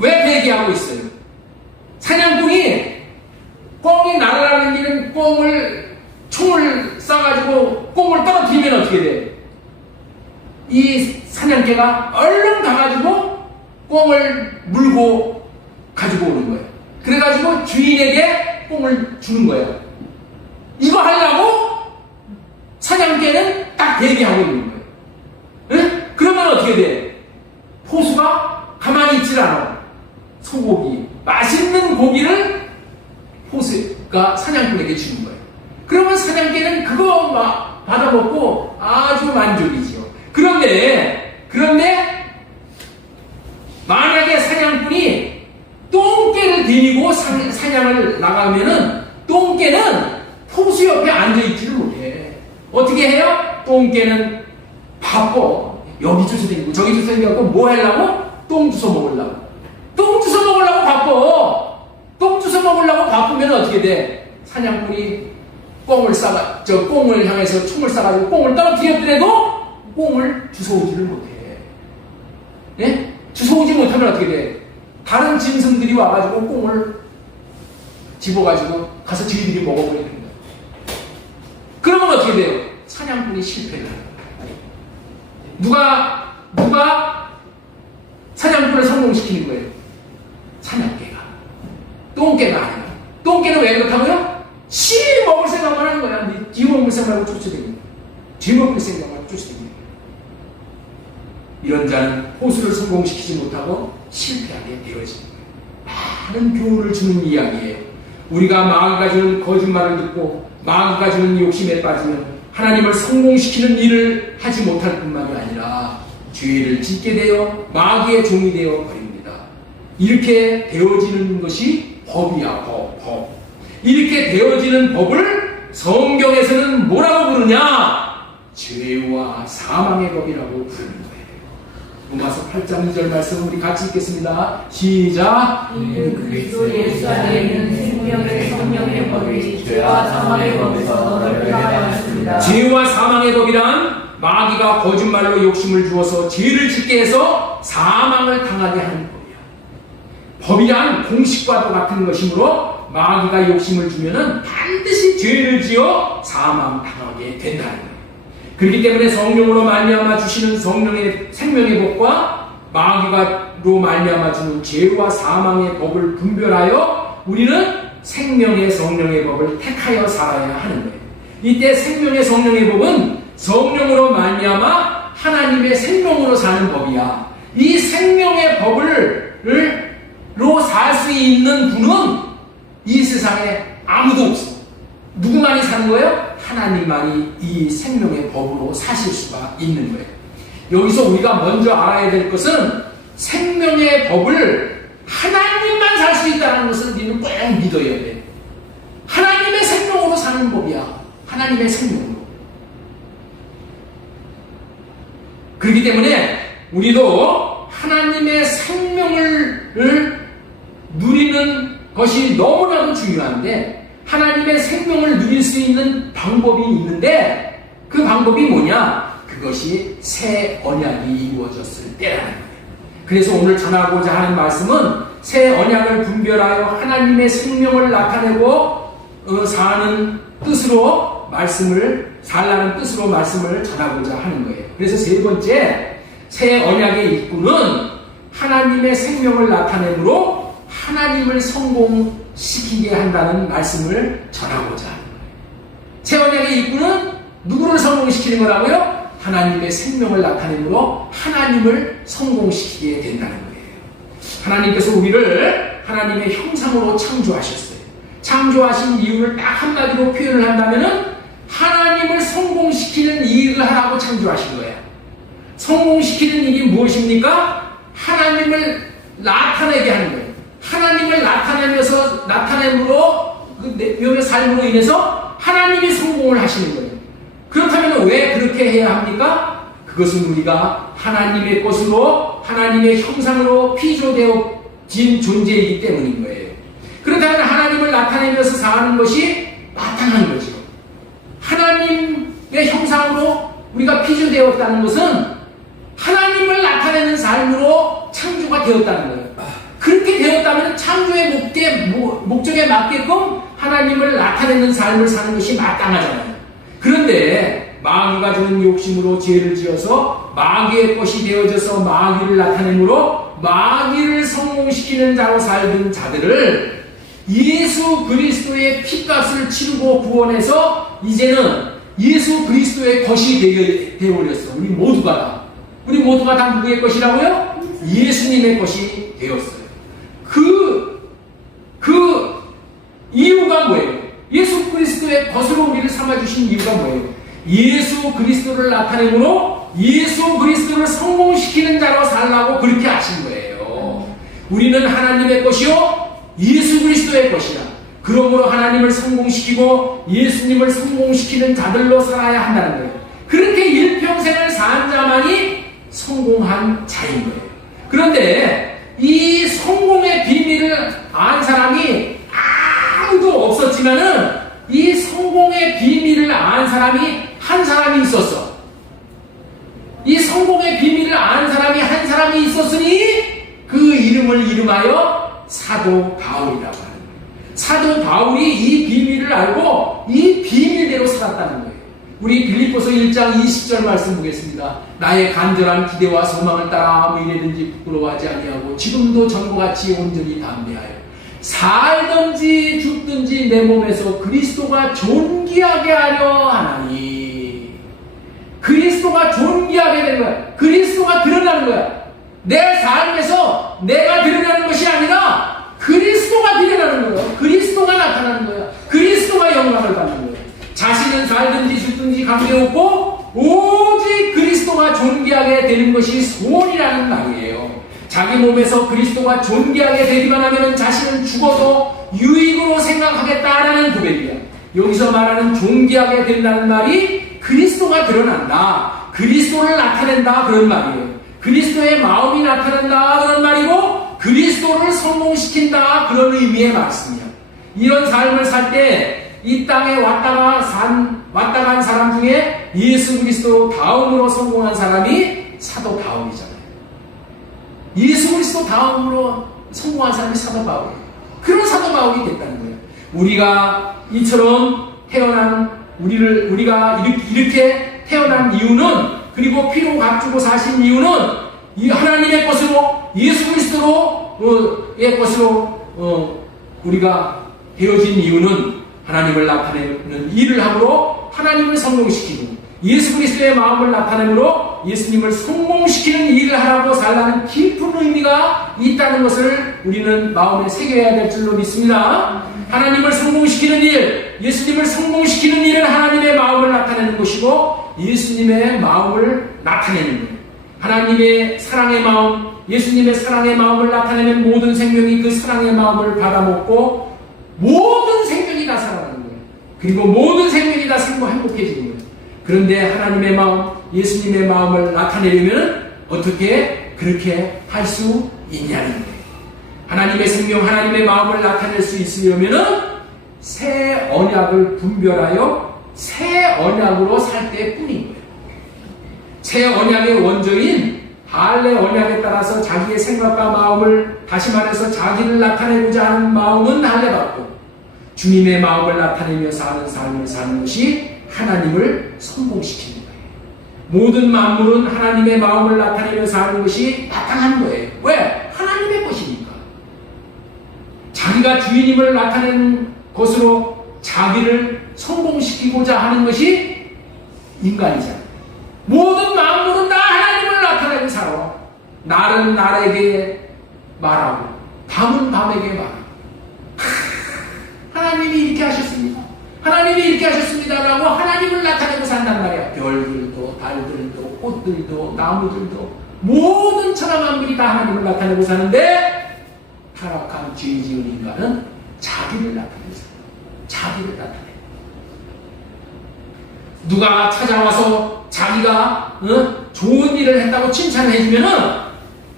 왜 대기하고 있어요? 사냥꾼이 꿩이 날아다니는 꿩을 총을 쏴가지고 꿩을 떨어뜨리면 어떻게 돼? 이 사냥개가 얼른 가가지고 꿩을 물고 가지고 오는 거예요. 그래가지고 주인에게 꿩을 주는 거예요. 이거 하려고 사냥개는 딱 대기하고 있는 거예요. 응? 그러면 어떻게 돼? 포수가 가만히 있질 않아. 소고기, 맛있는 고기를 포수가 사냥꾼에게 주는 거예요. 그러면 사냥개는 그거 막 받아먹고 아주 만족이지요. 그런데 만약에 사냥꾼이 똥개를 데리고 사냥을 나가면은 똥개는 포수 옆에 앉아있지를 못해. 어떻게 해요? 똥개는 바빠. 여기 주워 다니고 저기 주워 다니고 뭐 하려고? 똥 주워 먹으려고. 똥 주워 먹으려고 바빠. 똥 주워 먹으려고 바쁘면 어떻게 돼? 사냥꾼이 꽁을 향해서 총을 쏴가지고 꽁을 떨어뜨렸더라도 꽁을 주워오지를 못해. 예? 주워오지 못하면 어떻게 돼? 다른 짐승들이 와가지고 꽁을 집어가지고 가서 저희들이 먹어버리는 거야. 그러면 어떻게 돼요? 사냥꾼이 실패를 하는 거야. 누가 사냥꾼을 성공시키는 거예요? 사냥개가. 똥개가 아니라. 똥개는 왜 그렇다고요? 씨 먹을 생각만 하는 거야. 쥐 먹을 생각을 쫓아다니는 거야. 쥐 먹을 생각만 쫓아다니는 거야. 이런 자는 호수를 성공시키지 못하고 실패하게 되어지는 거예요. 많은 교훈을 주는 이야기예요. 우리가 마귀가 주는 거짓말을 듣고 마귀가 주는 욕심에 빠지면 하나님을 성공시키는 일을 하지 못할 뿐만이 아니라 죄를 짓게 되어 마귀의 종이 되어 버립니다. 이렇게 되어지는 것이 법이야. 법. 이렇게 되어지는 법을 성경에서는 뭐라고 부르냐? 죄와 사망의 법이라고 부르는 거예요. 로마서 8장 2절 말씀 우리 같이 읽겠습니다. 시작. 그리스도 예수 안에 있는 생명의 성령의 법이 죄와 사망의 법에서 너를 해하였습니다. 죄와 사망의 법이란 마귀가 거짓말로 욕심을 주어서 죄를 짓게 해서 사망을 당하게 하는 법이야. 법이란 공식과도 같은 것이므로 마귀가 욕심을 주면은 반드시 죄를 지어 사망 당하게 된다는 거예요. 그렇기 때문에 성령으로 말미암아 주시는 성령의 생명의 법과 마귀가로 말미암아 주는 죄와 사망의 법을 분별하여 우리는 생명의 성령의 법을 택하여 살아야 하는 거예요. 이때 생명의 성령의 법은 성령으로 말미암아 하나님의 생명으로 사는 법이야. 이 생명의 법을로 살 수 있는 분은 이 세상에 아무도 없어. 누구만이 사는 거예요? 하나님만이 이 생명의 법으로 사실 수가 있는 거예요. 여기서 우리가 먼저 알아야 될 것은 생명의 법을 하나님만 살 수 있다는 것을 우리는 꼭 믿어야 돼. 하나님의 생명으로 사는 법이야. 하나님의 생명으로. 그렇기 때문에 우리도 하나님의 생명을 누리는 것이 너무나도 중요한데, 하나님의 생명을 누릴 수 있는 방법이 있는데, 그 방법이 뭐냐? 그것이 새 언약이 이루어졌을 때라는 거예요. 그래서 오늘 전하고자 하는 말씀은 새 언약을 분별하여 하나님의 생명을 나타내고 사는 뜻으로 살라는 뜻으로 말씀을 전하고자 하는 거예요. 그래서 세 번째, 새 언약의 입구는 하나님의 생명을 나타내므로 하나님을 성공시키게 한다는 말씀을 전하고자 하는 거예요. 새 언약의 입구는 누구를 성공시키는 거라고요? 하나님의 생명을 나타내므로 하나님을 성공시키게 된다는 거예요. 하나님께서 우리를 하나님의 형상으로 창조하셨어요. 창조하신 이유를 딱 한마디로 표현을 한다면은 하나님을 성공시키는 일을 하라고 창조하신 거예요. 성공시키는 일이 무엇입니까? 하나님을 나타내게 하는 거예요. 하나님을 나타냄으로 그 여의 삶으로 인해서 하나님이 성공을 하시는 거예요. 그렇다면 왜 그렇게 해야 합니까? 그것은 우리가 하나님의 것으로, 하나님의 형상으로 피조되어진 존재이기 때문인 거예요. 그렇다면 하나님을 나타내면서 사는 것이 마땅한 거죠. 하나님의 형상으로 우리가 피조되었다는 것은 하나님을 나타내는 삶으로 창조가 되었다는 거예요. 그렇게 되었다면 창조의 목적에 맞게끔 하나님을 나타내는 삶을 사는 것이 마땅하잖아요. 그런데 마귀가 주는 욕심으로 죄를 지어서 마귀의 것이 되어져서 마귀를 나타내므로 마귀를 성공시키는 자로 살던 자들을 예수 그리스도의 피값을 치르고 구원해서 이제는 예수 그리스도의 것이 되어버렸어. 우리 모두가 다 누구의 것이라고요? 예수님의 것이 되었어요. 그 이유가 뭐예요? 예수 그리스도의 것으로 우리를 삼아주신 이유가 뭐예요? 예수 그리스도를 나타내므로 예수 그리스도를 성공시키는 자로 살라고 그렇게 하신 거예요. 우리는 하나님의 것이요 예수 그리스도의 것이라. 그러므로 하나님을 성공시키고 예수님을 성공시키는 자들로 살아야 한다는 거예요. 그렇게 일평생을 산 자만이 성공한 자인 거예요. 그런데 이 성공의 비밀을 안 사람이 아무도 없었지만은 이 성공의 비밀을 안 사람이 한 사람이 있었어. 이 성공의 비밀을 안 사람이 한 사람이 있었으니 그 이름을 이름하여 사도 바울이라고 하는 거예요. 사도 바울이 이 비밀을 알고 이 비밀대로 살았다는 거예요. 우리 빌립보서 1장 20절 말씀 보겠습니다. 나의 간절한 기대와 소망을 따라 아무 일에든지 부끄러워하지 아니하고 지금도 전과 같이 온전히 담대하여 살든지 죽든지 내 몸에서 그리스도가 존귀하게 하려 하나니. 그리스도가 존귀하게 되는 거야. 그리스도가 드러나는 거야. 내 삶에서 내가 드러나는 것이 아니라 그리스도가 드러나는 거예요. 그리스도가 나타나는 거야. 그리스도가 영광을 받는 거예요. 자신은 살든지 죽든지 관계없고 오직 그리스도가 존귀하게 되는 것이 소원이라는 말이에요. 자기 몸에서 그리스도가 존귀하게 되기만 하면 자신은 죽어도 유익으로 생각하겠다라는 고백이야. 여기서 말하는 존귀하게 된다는 말이 그리스도가 드러난다, 그리스도를 나타낸다 그런 말이에요. 그리스도의 마음이 나타난다 그런 말이고 그리스도를 성공시킨다 그런 의미의 말씀이야. 이런 삶을 살 때 이 땅에 왔다 간 사람 중에 예수 그리스도 다음으로 성공한 사람이 사도 바울이잖아요. 예수 그리스도 다음으로 성공한 사람이 사도 바울이에요. 그런 사도 바울이 됐다는 거예요. 우리가 이처럼 우리가 이렇게 태어난 이유는, 그리고 피로 값주고 사신 이유는 이 하나님의 것으로 예수 그리스도의 것으로 우리가 되어진 이유는 하나님을 나타내는 일을 함으로 하나님을 성공시키고 예수 그리스도의 마음을 나타내므로 예수님을 성공시키는 일을 하라고 살라는 깊은 의미가 있다는 것을 우리는 마음에 새겨야 될 줄로 믿습니다. 하나님을 성공시키는 일, 예수님을 성공시키는 일은 하나님의 마음을 나타내는 것이고 예수님의 마음을 나타내는 것. 하나님의 사랑의 마음, 예수님의 사랑의 마음을 나타내는 모든 생명이 그 사랑의 마음을 받아먹고 모든 생명이 다 살아나는 거예요. 그리고 모든 생명이 다 행복해지는 거예요. 그런데 하나님의 마음, 예수님의 마음을 나타내려면 어떻게 그렇게 할 수 있냐는 거예요. 하나님의 생명, 하나님의 마음을 나타낼 수 있으려면 새 언약을 분별하여 새 언약으로 살 때뿐인 거예요. 새 언약의 원조인 할례 언약에 따라서 자기의 생각과 마음을, 다시 말해서 자기를 나타내고자 하는 마음은 할례받고 주님의 마음을 나타내며 사는 삶을 사는 것이 하나님을 성공시키는 거예요. 모든 만물은 하나님의 마음을 나타내며 사는 것이 마땅한 거예요. 왜? 하나님의 것이니까. 자기가 주인임을 나타내는 것으로 자기를 성공시키고자 하는 것이 인간이잖아요. 모든 만물은 다 하나님을 나타내고 살아. 날은 날에게 말하고 밤은 밤에게 말하고 하나님이 이렇게 하셨습니다. 하나님이 이렇게 하셨습니다라고 하나님을 나타내고 산단 말이야. 별들도 달들도 꽃들도 나무들도 모든 천하만물이 다 하나님을 나타내고 사는데 타락한 죄 지은 인간은 자기를 나타내고 살아요. 자기를 나타내. 누가 찾아와서 자기가 좋은 일을 했다고 칭찬을 해주면은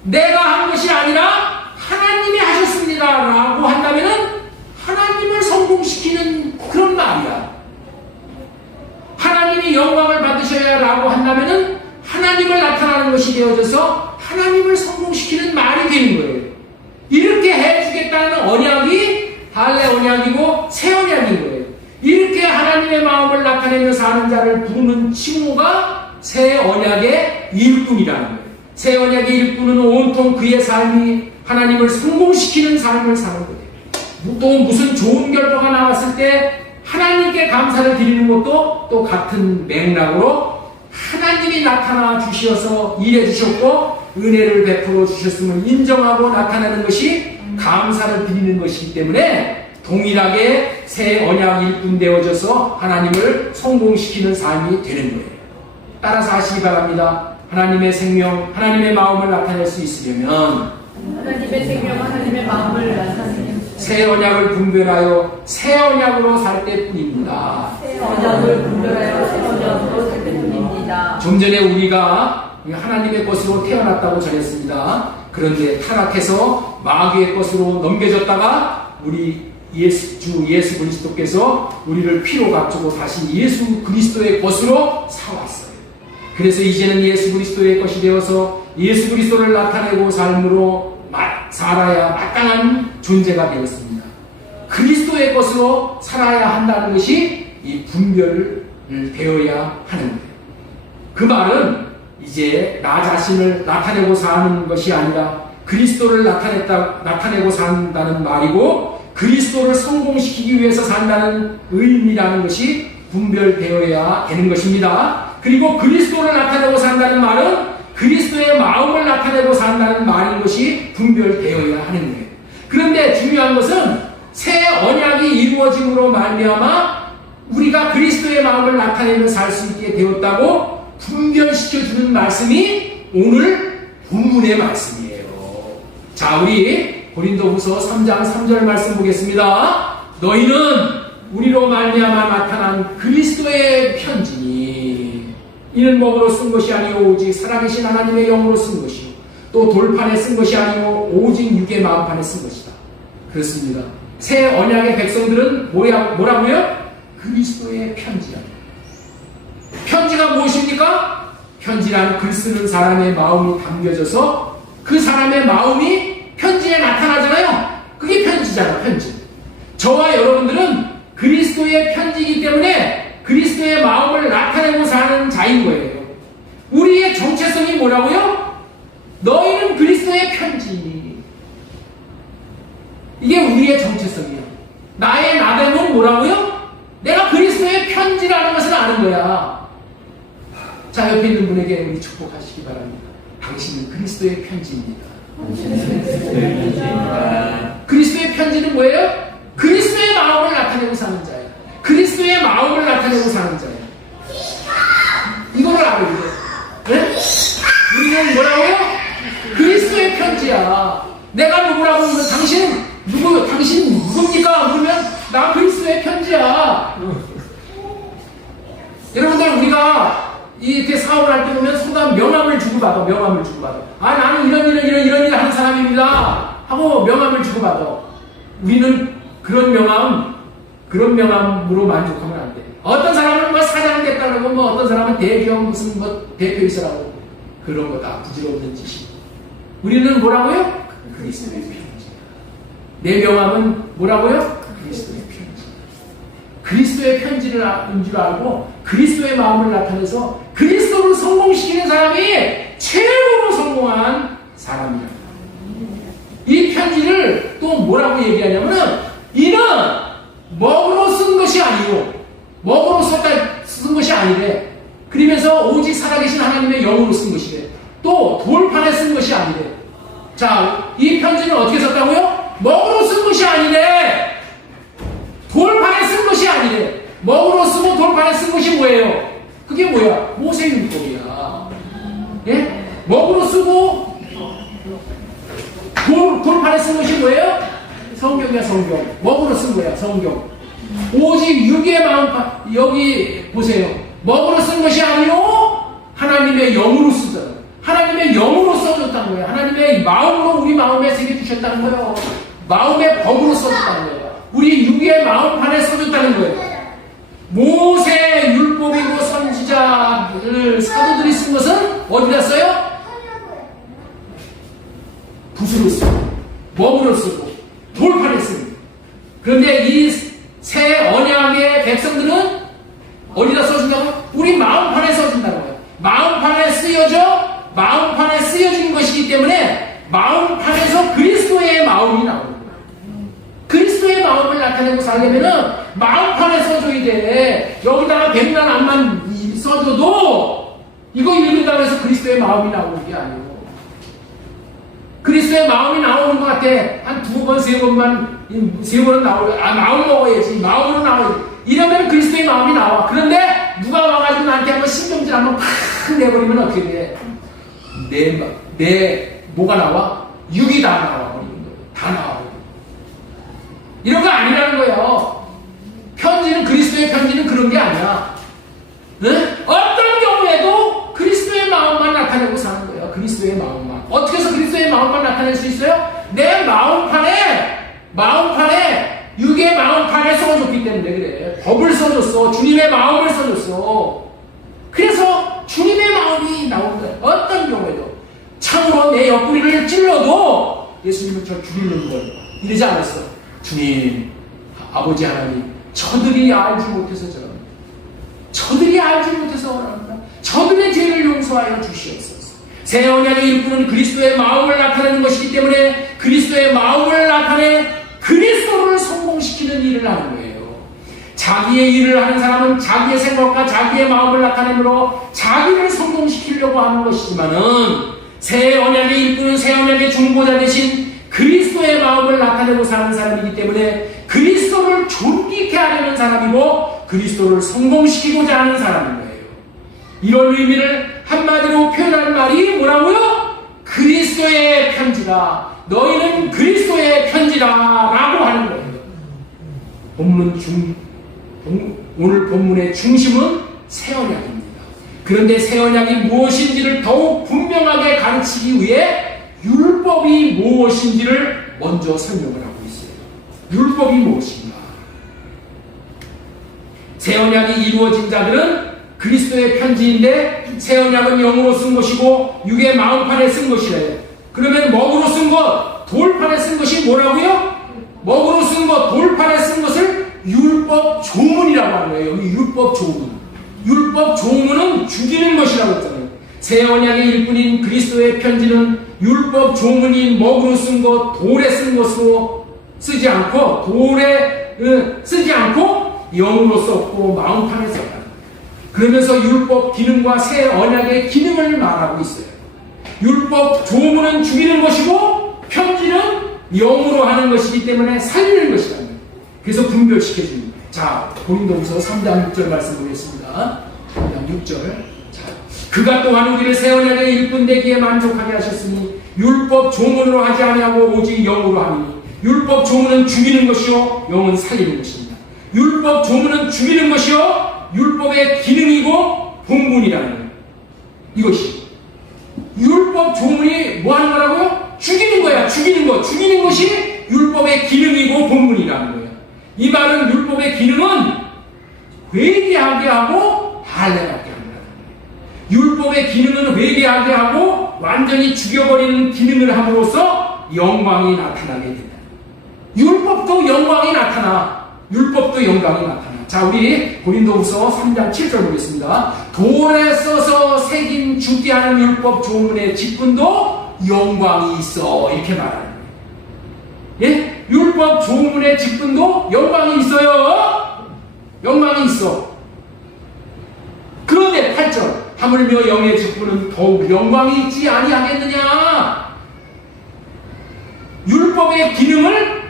내가 한 것이 아니라 하나님이 하셨습니다라고 한다면은 하나님을 성공시키는 그런 말이야. 하나님이 영광을 받으셔야라고 한다면은 하나님을 나타나는 것이 되어져서 하나님을 성공시키는 말이 되는 거예요. 이렇게 해주겠다는 언약이 할례 언약이고 새 언약인 거예요. 이렇게 하나님의 마음을 나타내며 사는 자를 부르는 칭호가 새 언약의 일꾼이라는 거예요. 새 언약의 일꾼은 온통 그의 삶이 하나님을 성공시키는 삶을 사는 거예요. 또 무슨 좋은 결과가 나왔을 때 하나님께 감사를 드리는 것도 또 같은 맥락으로 하나님이 나타나 주셔서 일해 주셨고 은혜를 베풀어 주셨음을 인정하고 나타내는 것이 감사를 드리는 것이기 때문에 동일하게 새 언약 일꾼 되어져서 하나님을 성공시키는 삶이 되는 거예요. 따라서 하시기 바랍니다. 하나님의 생명, 하나님의 마음을 나타낼 수 있으려면 하나님의 생명, 하나님의 마음을 나타내는 새 언약을 분별하여 새 언약으로 살 때뿐입니다. 새 언약을 분별하여 새 언약으로 살 때뿐입니다. 좀 전에 우리가 하나님의 것으로 태어났다고 전했습니다. 그런데 타락해서 마귀의 것으로 넘겨졌다가 우리 주 예수 그리스도께서 우리를 피로 갖추고 다시 예수 그리스도의 것으로 사왔어요. 그래서 이제는 예수 그리스도의 것이 되어서 예수 그리스도를 나타내고 삶으로 살아야 마땅한 존재가 되었습니다. 그리스도의 것으로 살아야 한다는 것이 이 분별을 되어야 하는 거예요. 그 말은 이제 나 자신을 나타내고 사는 것이 아니라 그리스도를 나타내고 산다는 말이고 그리스도를 성공시키기 위해서 산다는 의미라는 것이 분별되어야 되는 것입니다. 그리고 그리스도를 나타내고 산다는 말은 그리스도의 마음을 나타내고 산다는 말인 것이 분별되어야 하는 거예요. 그런데 중요한 것은 새 언약이 이루어짐으로 말미암아 우리가 그리스도의 마음을 나타내며 살 수 있게 되었다고 분별시켜주는 말씀이 오늘 본문의 말씀이에요. 자, 우리 고린도후서 3장 3절 말씀 보겠습니다. 너희는 우리로 말미암아 나타난 그리스도의 편지니 이는 몸으로 쓴 것이 아니오 오직 살아계신 하나님의 영으로 쓴 것이요 또 돌판에 쓴 것이 아니오 오직 육의 마음판에 쓴 것이다. 그렇습니다. 새 언약의 백성들은 뭐라고요? 그리스도의 편지야. 편지가 무엇입니까? 편지란 글 쓰는 사람의 마음이 담겨져서 그 사람의 마음이 편지에 나타나잖아요. 그게 편지잖아, 편지. 저와 여러분들은 그리스도의 편지이기 때문에 그리스도의 마음을 나타내고 사는 자인 거예요. 우리의 정체성이 뭐라고요? 너희는 그리스도의 편지. 이게 우리의 정체성이에요. 나의 나됨은 뭐라고요? 내가 그리스도의 편지라는 것을 아는 거야. 자, 옆에 있는 분에게 우리 축복하시기 바랍니다. 당신은 그리스도의 편지입니다. 그리스도의 편지는 뭐예요? 그리스도의 마음을 나타내고 사는 자예요. 그리스도의 마음을 나타내고 사는 자예요. 이거를 알아야 돼요. 네? 우리는 뭐라고요? 그리스도의 편지야. 내가 누구라고 하면 당신 누굽니까? 그러면 나 그리스도의 편지야. 여러분들 우리가 이렇게 사업을 할 때 보면 서로 명함을 주고받아. 명함을 주고받아. 아, 나는 이런 일 하는 사람입니다 하고 명함을 주고받아. 우리는 그런 명함으로 만족하면 안 돼. 어떤 사람은 뭐 사장 됐다고, 뭐 어떤 사람은 대기업 무슨 뭐 대표이사라고. 그런 거 다 부질없는 짓이. 우리는 뭐라고요? 그리스도의 편지. 내 명함은 뭐라고요? 그리스도의 편지. 그리스도의 편지를 인 줄 알고 그리스도의 마음을 나타내서 그리스도를 성공시키는 사람이 최고로 성공한 사람이다. 이 편지를 또 뭐라고 얘기하냐면은 이는 먹으로 쓴 것이 아니고 먹으로 쓴 것이 아니래. 그러면서 오직 살아계신 하나님의 영으로 쓴 것이래. 또 돌판에 쓴 것이 아니래. 자, 이 편지는 어떻게 썼다고요? 먹으로 쓴 것이 아니래. 돌판에 쓴 것이 아니래. 먹으로 쓰고 돌판에 쓴 것이 뭐예요? 그게 뭐야? 모세율법이야. 예? 먹으로 쓰고 돌판에 쓴 것이 뭐예요? 성경이야, 성경. 먹으로 쓴 거야, 성경. 오직 육의 마음판, 여기 보세요. 먹으로 쓴 것이 아니요 하나님의 영으로 쓰잖아. 하나님의 영으로 써줬다는 거예요. 하나님의 마음으로 우리 마음에 새겨주셨다는 거예요. 마음의 법으로 써줬다는 거예요. 우리 육의 마음판에 써줬다는 거예요. 모세 율법이고 선지자들 사도들이 쓴 것은 어디다 써요? 붓으로 쓰고 먹으로 쓰고 돌판에 쓰고. 그런데 이 새 언약의 백성들은 어디다 써준다고? 우리 마음판에 써준다는 거예요. 마음판에 쓰여진 것이기 때문에 마음판에서 그리스도의 마음이 나오는 거예요. 그리스도의 마음을 나타내고 살려면은 마음판에 써줘야 돼. 여기다가 백날 안만 써줘도 이거 읽는다고 해서 그리스도의 마음이 나오는 게 아니고, 그리스도의 마음이 나오는 것 같아. 한 두 번, 세 번은 나오고, 마음 먹어야지. 마음으로 나오지. 이러면 그리스도의 마음이 나와. 그런데 누가 와가지고 나한테 한번 신경질 한번 팍 내버리면 어떻게 돼? 뭐가 나와? 육이 다 나와. 다 나와. 이런 거 아니라는 거예요. 편지는, 그리스도의 편지는 그런 게 아니야. 네? 어떤 경우에도 그리스도의 마음만 나타내고 사는 거예요. 그리스도의 마음만. 어떻게 해서 그리스도의 마음만 나타낼 수 있어요? 내 마음판에 육의 마음판에 써줬기 때문에 그래. 법을 써줬어. 주님의 마음을 써줬어. 그래서 주님의 마음이 나오는 거예요. 어떤 경우에도. 참으로 내 옆구리를 찔러도 예수님은 저 죽이는 걸 이러지 않았어. 주님, 아버지 하나님, 저들이 알지 못해서 저럽니다. 저들이 알지 못해서 저럽니다. 저들의 죄를 용서하여 주시옵소서. 새 언약의 일꾼은 그리스도의 마음을 나타내는 것이기 때문에 그리스도의 마음을 나타내 그리스도를 성공시키는 일을 하는 거예요. 자기의 일을 하는 사람은 자기의 생각과 자기의 마음을 나타내므로 자기를 성공시키려고 하는 것이지만은 새 언약의 일꾼은 새 언약의 중보자 대신 그리스도의 마음을 나타내고 사는 사람이기 때문에 그리스도를 존귀케 하려는 사람이고 그리스도를 성공시키고자 하는 사람인 거예요. 이런 의미를 한마디로 표현한 말이 뭐라고요? 그리스도의 편지다. 너희는 그리스도의 편지다 라고 하는 거예요. 오늘 본문의 중심은 새 언약입니다. 그런데 새 언약이 무엇인지를 더욱 분명하게 가르치기 위해 율법이 무엇인지를 먼저 설명을 하고 있어요. 율법이 무엇인가? 새 언약이 이루어진 자들은 그리스도의 편지인데 새 언약은 영으로 쓴 것이고 육의 마음판에 쓴 것이래요. 그러면 먹으로 쓴 것, 돌판에 쓴 것이 뭐라고요? 먹으로 쓴 것, 돌판에 쓴 것을 율법 조문이라고 하는 거예요. 여기 율법 조문. 율법 조문은 죽이는 것이라고 했잖아요. 새 언약의 일꾼인 그리스도의 편지는 율법 조문인 먹으로 쓴 것, 돌에 쓴 것으로 쓰지 않고 영으로 썼고 마음판에 썼다. 그러면서 율법 기능과 새 언약의 기능을 말하고 있어요. 율법 조문은 죽이는 것이고 편지는 영으로 하는 것이기 때문에 살리는 것이다. 그래서 분별시켜줍니다. 자, 고린도후서 3장 6절 말씀 보겠습니다. 3장 6절. 자, 그가 또한 우리를 새 언약의 일꾼 되기에 만족하게 하셨으니 율법 조문으로 하지 아니하고 오직 영으로 하니 율법 조문은 죽이는 것이요 영은 살리는 것입니다. 율법 조문은 죽이는 것이요 율법의 기능이고 본분이라는 거예요. 이것이 율법 조문이 뭐 하는 거라고요? 죽이는 거야. 죽이는 거. 죽이는 것이 율법의 기능이고 본분이라는 거예요. 이 말은 율법의 기능은 회개하게 하고 할례받게 하는 거예요. 율법의 기능은 회개하게 하고 완전히 죽여버리는 기능을 함으로써 영광이 나타나게 된다. 율법도 영광이 나타나. 율법도 영광이 나타나. 자, 우리 고린도후서 3장 7절 보겠습니다. 돌에 써서 새긴 죽게 하는 율법 조문의 직분도 영광이 있어. 이렇게 말하는 거예요. 예? 율법 조문의 직분도 영광이 있어요. 영광이 있어. 그런데 8절. 하물며 영의 직분은 더욱 영광이 있지 아니하겠느냐. 율법의 기능을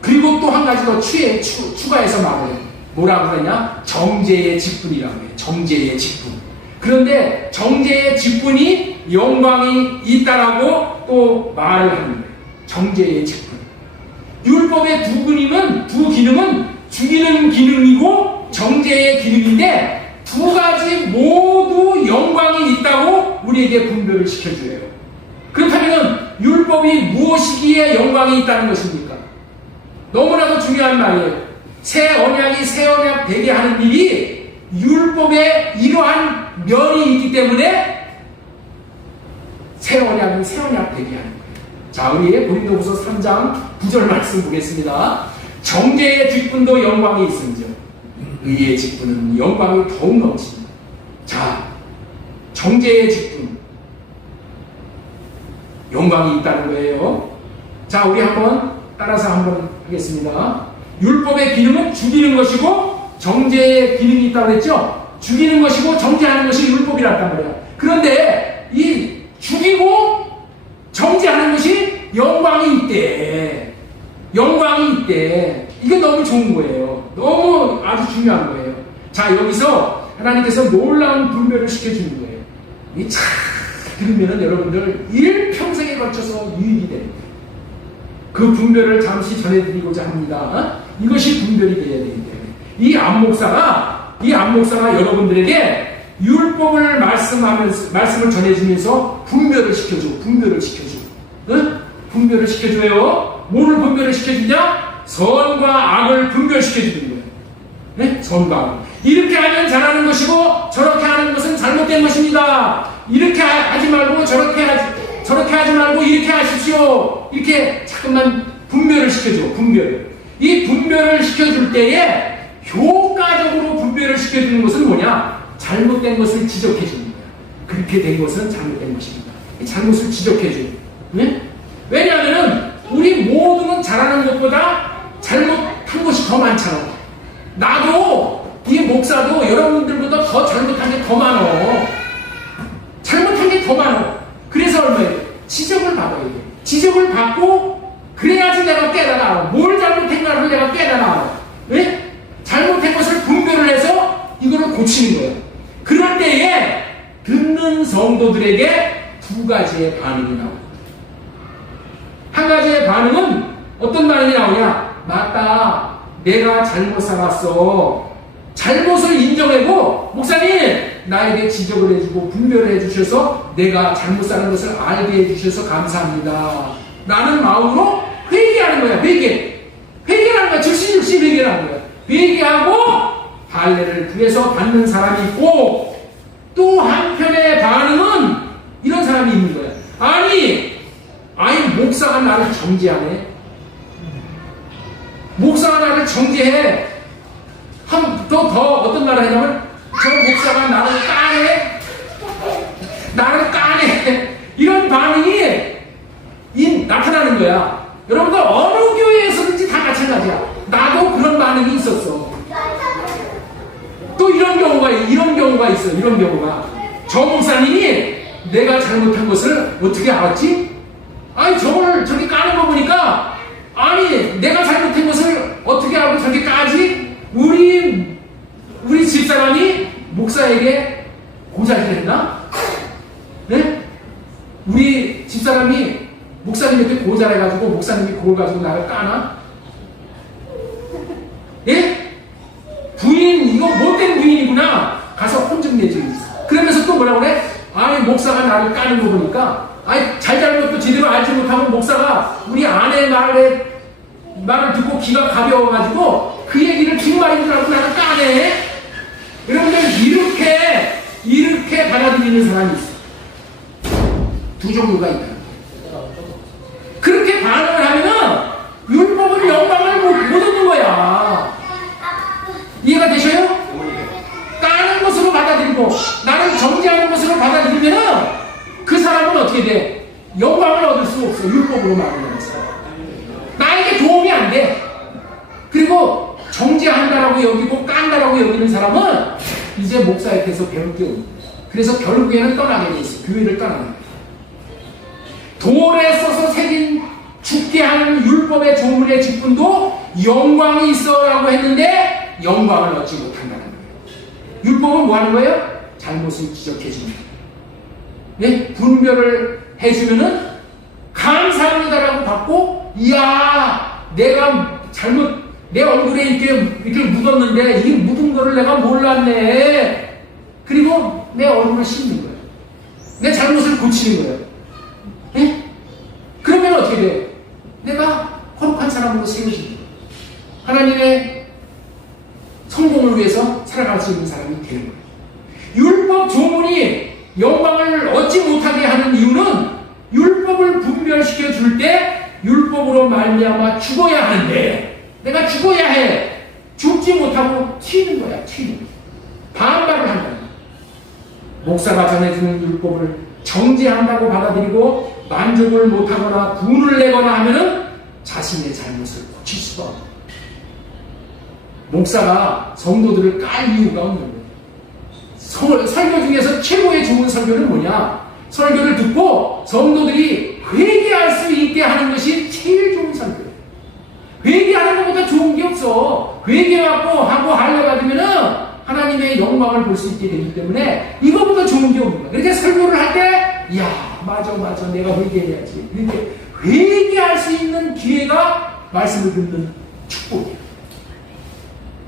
그리고 또 한 가지 더 추가해서 말해요. 뭐라고 그러냐? 정죄의 직분이라고 해요. 정죄의 직분. 그런데 정죄의 직분이 영광이 있다라고 또 말을 하는 거예요. 정죄의 직분. 율법의 두 기능은 죽이는 기능이고 정죄의 기능인데 두 가지 모두 영광이 있다고 우리에게 분별을 시켜줘요. 그렇다면 율법이 무엇이기에 영광이 있다는 것입니까? 너무나도 중요한 말이에요. 새 언약이 새 언약 되게 하는 일이 율법의 이러한 면이 있기 때문에 새 언약은 새 언약 되게 하는 거예요. 자, 우리 고린도후서 3장 9절 말씀 보겠습니다. 정죄의 직분도 영광이 있은즉 의의 직분은 영광이 더욱 넘칩니다. 자, 정죄의 직분 영광이 있다는 거예요. 자, 우리 따라서 한번 하겠습니다. 율법의 기능은 죽이는 것이고 정죄의 기능이 있다고 했죠? 죽이는 것이고 정죄하는 것이 율법이란 말이야. 그런데 이 죽이고 정죄하는 것이 영광이 있대. 영광이 있대. 이게 너무 좋은 거예요. 너무 아주 중요한 거예요. 자, 여기서 하나님께서 놀라운 분별을 시켜주는 거예요. 이 참 들으면 여러분들 일평생에 걸쳐서 유익이 됩니다. 그 분별을 잠시 전해드리고자 합니다. 이것이 분별이 되어야 되기 때문에 이 안목사가 여러분들에게 율법을 말씀을 전해주면서 분별을 시켜줘. 응? 분별을 시켜줘요. 뭐를 분별을 시켜주냐? 선과 악을 분별시켜주는 거예요. 네? 선과 악. 이렇게 하면 잘하는 것이고 저렇게 하는 것은 잘못된 것입니다. 이렇게 하지 말고 저렇게 하지 말고 이렇게 하십시오. 이렇게 자꾸만 분별을 시켜줘. 이 분별을 시켜줄 때에 효과적으로 분별을 시켜주는 것은 뭐냐? 잘못된 것을 지적해 주는 거야. 그렇게 된 것은 잘못된 것입니다. 잘못을 지적해 주는. 네? 왜냐하면 우리 모두는 잘하는 것보다 잘못한 것이 더 많잖아. 나도 이 목사도 여러분들보다 더 잘못한 게 더 많어. 잘못한 게 더 많어. 그래서 얼마예요? 지적을 받아야 돼. 지적을 받고 그래야지 내가 깨달아. 뭘 잘못했나를 내가 깨달아. 왜? 잘못한 것을 분별을 해서 이거를 고치는 거예요. 그럴 때에 듣는 성도들에게 두 가지의 반응이 나옵니다. 한 가지의 반응은 어떤 반응이 나오냐? 맞다. 내가 잘못 살았어. 잘못을 인정하고 목사님 나에게 지적을 해주고 분별을 해주셔서 내가 잘못 사는 것을 알게 해주셔서 감사합니다. 라는 마음으로 회개하는 거야. 회개하는 거야. 즉시 회개하는 거야. 회개하고 할례를 구해서 받는 사람이 있고 또 한편의 반응은 이런 사람이 있는 거야. 아니 목사가 나를 정죄하네. 목사가 나를 정죄해. 더 어떤 말을 하냐면 저 목사가 나를 까네. 이런 반응이 나타나는 거야. 여러분들 어느 교회에서든지 다 마찬가지야. 나도 그런 반응이 있었어. 또 이런 경우가 있어. 이런 경우가 저 목사님이 내가 잘못한 것을 어떻게 알았지? 아니 저기 까는 거 보니까 내가 잘못한 것을 어떻게 알고 저렇게 까지? 우리 집사람이 목사에게 고자질을 했나? 네? 우리 집사람이 목사님한테 고자해가지고 목사님이 그걸 가지고 나를 까나? 예? 부인 이거 뭐라고 그래? 아니 목사가 나를 까는 거 보니까 아니 잘잘못도 제대로 알지 못하고 목사가 우리 아내 말을 듣고 귀가 가벼워가지고 그 얘기를 뒷말인 줄 알고 나를 까네. 여러분들 이렇게 받아들이는 사람이 있어. 두 종류가 있다. 그렇게 반응을 하면은 율법은 영광을 못 얻는 거야. 이해가 되셔요? 까는 것으로 받아들이고 나를 정죄하는 것으로 받아들이면은 그 사람은 어떻게 돼? 영광을 얻을 수 없어. 율법으로 말하면서 나에게 도움이 안 돼. 그리고 정죄한다라고 여기고 깐다라고 여기는 사람은 이제 목사에게서 배울 게 없는 거야. 그래서 결국에는 떠나게 돼 있어. 교회를 떠나게 돼. 돌에 써서 새긴 죽게 하는 율법의 조문의 직분도 영광이 있어라고 했는데 영광을 얻지 못한다는 거예요. 율법은 뭐 하는 거예요? 잘못을 지적해 주는 거예요. 네? 분별을 해주면은 감사합니다라고 받고, 이야, 내가 내 얼굴에 이렇게 묻었는데 이 묻은 거를 내가 몰랐네. 그리고 내 얼굴을 씻는 거예요. 내 잘못을 고치는 거예요. 네? 그러면 어떻게 돼요? 내가 거룩한 사람으로 세워진 거예요. 하나님의 성공을 위해서 살아갈 수 있는 사람이 되는 거예요. 율법 조문이 영광을 얻지 못하게 하는 이유는 율법을 분별시켜 줄 때 율법으로 말미암아 죽어야 하는데 내가 죽어야 해. 죽지 못하고 튀는 거야. 튀는 거야. 반발을 한다. 목사가 전해주는 율법을 정죄한다고 받아들이고 만족을 못하거나 분을 내거나 하면은 자신의 잘못을 고칠 수가 없는 거예요. 목사가 성도들을 깔 이유가 없는 거예요. 설교 중에서 최고의 좋은 설교는 뭐냐? 설교를 듣고 성도들이 회개할 수 있게 하는 것이 제일 좋은 설교예요. 회개하는 것보다 좋은 게 없어. 회개하고 하고 하려가지면은 하나님의 영광을 볼 수 있게 되기 때문에 이거보다 좋은 게 없는 거야. 그러니까 설교를 할 때, 야, 맞아, 내가 회개해야지. 이렇게 회개할 수 있는 기회가 말씀을 듣는 축복이에요.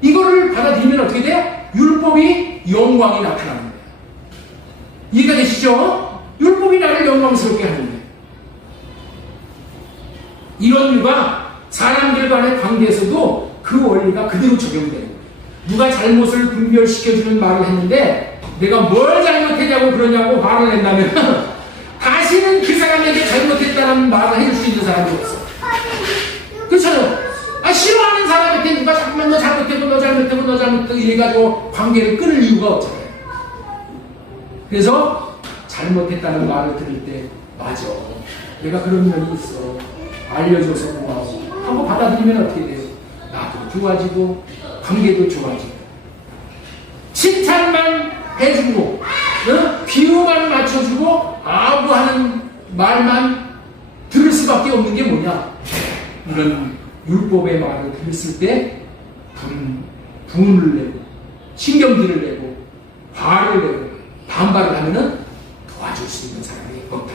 이거를 받아들이면 어떻게 돼요? 율법이 영광이 나타나는 거예요. 이해가 되시죠? 율법이 나를 영광스럽게 하는 거예요. 이런 이유가 사람들 간의 관계에서도 그 원리가 그대로 적용되는 거예요. 누가 잘못을 분별시켜주는 말을 했는데 내가 뭘 잘못했냐고 그러냐고 화를 낸다면 다시는 그 사람에게 잘못했다는 말을 해줄 수 있는 사람이 없어. 그렇잖아요. 싫어하는 사람한테 누가 자꾸만 너 잘못했고 이래가지고 관계를 끊을 이유가 없잖아요. 그래서 잘못했다는 말을 들을 때 맞아, 내가 그런 면이 있어, 알려줘서 고마워 하고 받아들이면 어떻게 돼요? 나도 좋아지고 관계도 좋아지고 칭찬만 해주고 비유만 맞춰주고 아부 하는 말만 들을 수밖에 없는 게 뭐냐? 이런 율법의 말을 들었을 때 분을 내고 신경질을 내고 화를 내고 반발을 하면은 도와줄 수 있는 사람이 없다.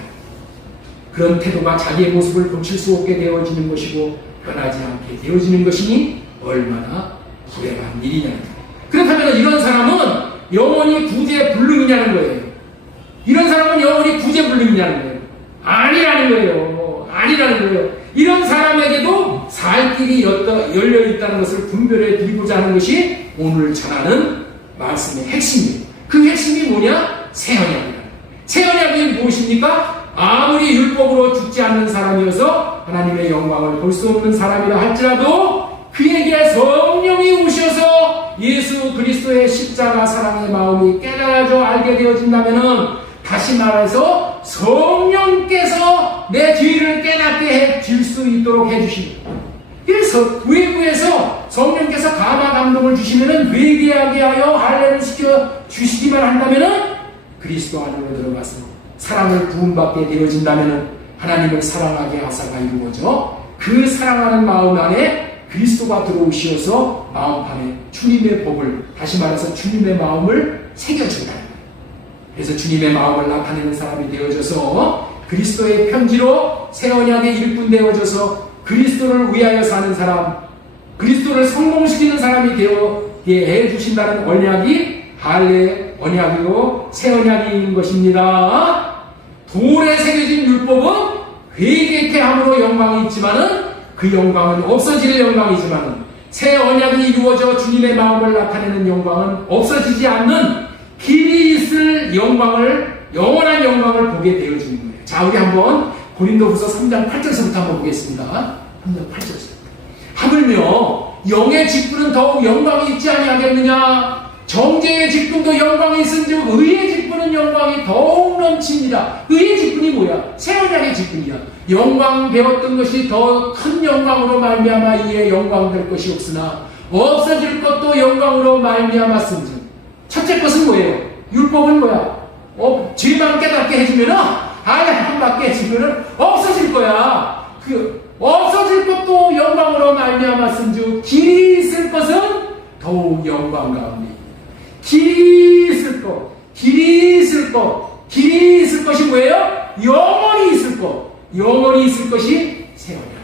그런 태도가 자기의 모습을 고칠 수 없게 되어지는 것이고 변하지 않게 되어지는 것이니 얼마나 불행한 일이냐. 그렇다면 이런 사람은 영원히 구제불능이냐는 거예요. 이런 사람은 영원히 구제불능이냐는 거예요. 아니라는 거예요. 이런 사람에게도 살 길이 열려있다는 것을 분별해 드리고자 하는 것이 오늘 전하는 말씀의 핵심이에요. 그 핵심이 뭐냐? 새 언약이다. 새 언약이 무엇입니까? 아무리 율법으로 죽지 않는 사람이어서 하나님의 영광을 볼 수 없는 사람이라 할지라도 그에게 성령이 오셔서 예수 그리스도의 십자가 사랑의 마음이 깨달아져 알게 되어진다면은 다시 말해서 성령께서 내 죄를 깨닫게 해줄 수 있도록 해주십니다. 그래서 외부에서 성령께서 감화 감동을 주시면은 회개하게 하여 할례를 시켜 주시기만 한다면은 그리스도 안으로 들어가서 사랑을 부음받게 되어진다면은 하나님을 사랑하게 하사가 이루어져 그 사랑하는 마음 안에 그리스도가 들어오시어서 마음판에 주님의 법을, 다시 말해서 주님의 마음을 새겨준다. 그래서 주님의 마음을 나타내는 사람이 되어져서 그리스도의 편지로 새 언약의 일꾼 되어져서 그리스도를 위하여 사는 사람, 그리스도를 성공시키는 사람이 되게 해주신다는 언약이 할례 언약이요 새 언약인 것입니다. 돌에 새겨진 율법은 회개케 함으로 영광이 있지만은 그 영광은 없어질 영광이지만은 새 언약이 이루어져 주님의 마음을 나타내는 영광은 없어지지 않는 길이 있을 영광을, 영원한 영광을 보게 되어지는 거예요. 자, 우리 한번 고린도후서 3장 8절서부터 한번 보겠습니다. 3장 8절서. 하물며 영의 직분은 더욱 영광이 있지 아니하겠느냐? 정죄의 직분도 영광이 있은즉 의의 직분은 영광이 더욱 넘칩니다. 의의 직분이 뭐야? 새 언약의 직분이야. 영광 배웠던 것이 더 큰 영광으로 말미암아 이에 영광 될 것이 없으나 없어질 것도 영광으로 말미암았은즉. 첫째 것은 뭐예요? 율법은 뭐야? 죄만 깨닫게 해주면은, 아예 한 받게 해주면은 없어질 거야. 없어질 것도 영광으로 말미암았은즉 길이 있을 것은 더욱 영광 가운데. 길이 있을 것, 길이 있을 것, 길이 있을 것이 뭐예요? 영원히 있을 것, 영원히 있을 것이 새 언약이다.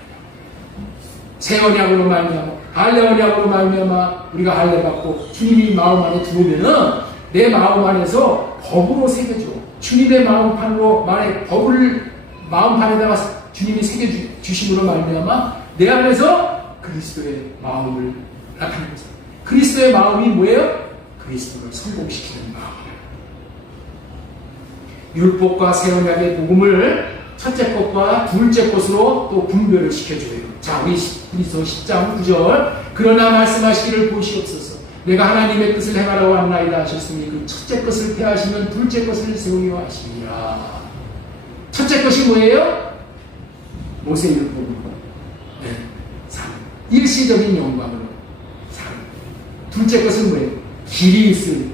새 언약으로 말미암아, 할례 언약으로 말미암아 우리가 할례 받고 주님이 마음 안에 들어오면은 내 마음 안에서 법으로 새겨줘. 주님의 마음판으로 법을 마음판에다가 주님이 새겨주심으로 말미암아 내 안에서 그리스도의 마음을 나타내면서, 그리스도의 마음이 뭐예요? 그리스도를 성공시키는 마음. 율법과 새 언약의 복음을 첫째 것과 둘째 것으로 또 분별을 시켜줘요. 자, 우리 히브리서 10장 9절. 그러나 말씀하시기를 보시옵소서. 내가 하나님의 뜻을 행하라고 한나이다 하셨으니 그 첫째 것을 폐하시면 둘째 것을 세우려 하시니라. 첫째 것이 뭐예요? 모세의 율법으로. 네, 삶. 일시적인 영광으로 삶. 둘째 것은 뭐예요? 길이 있을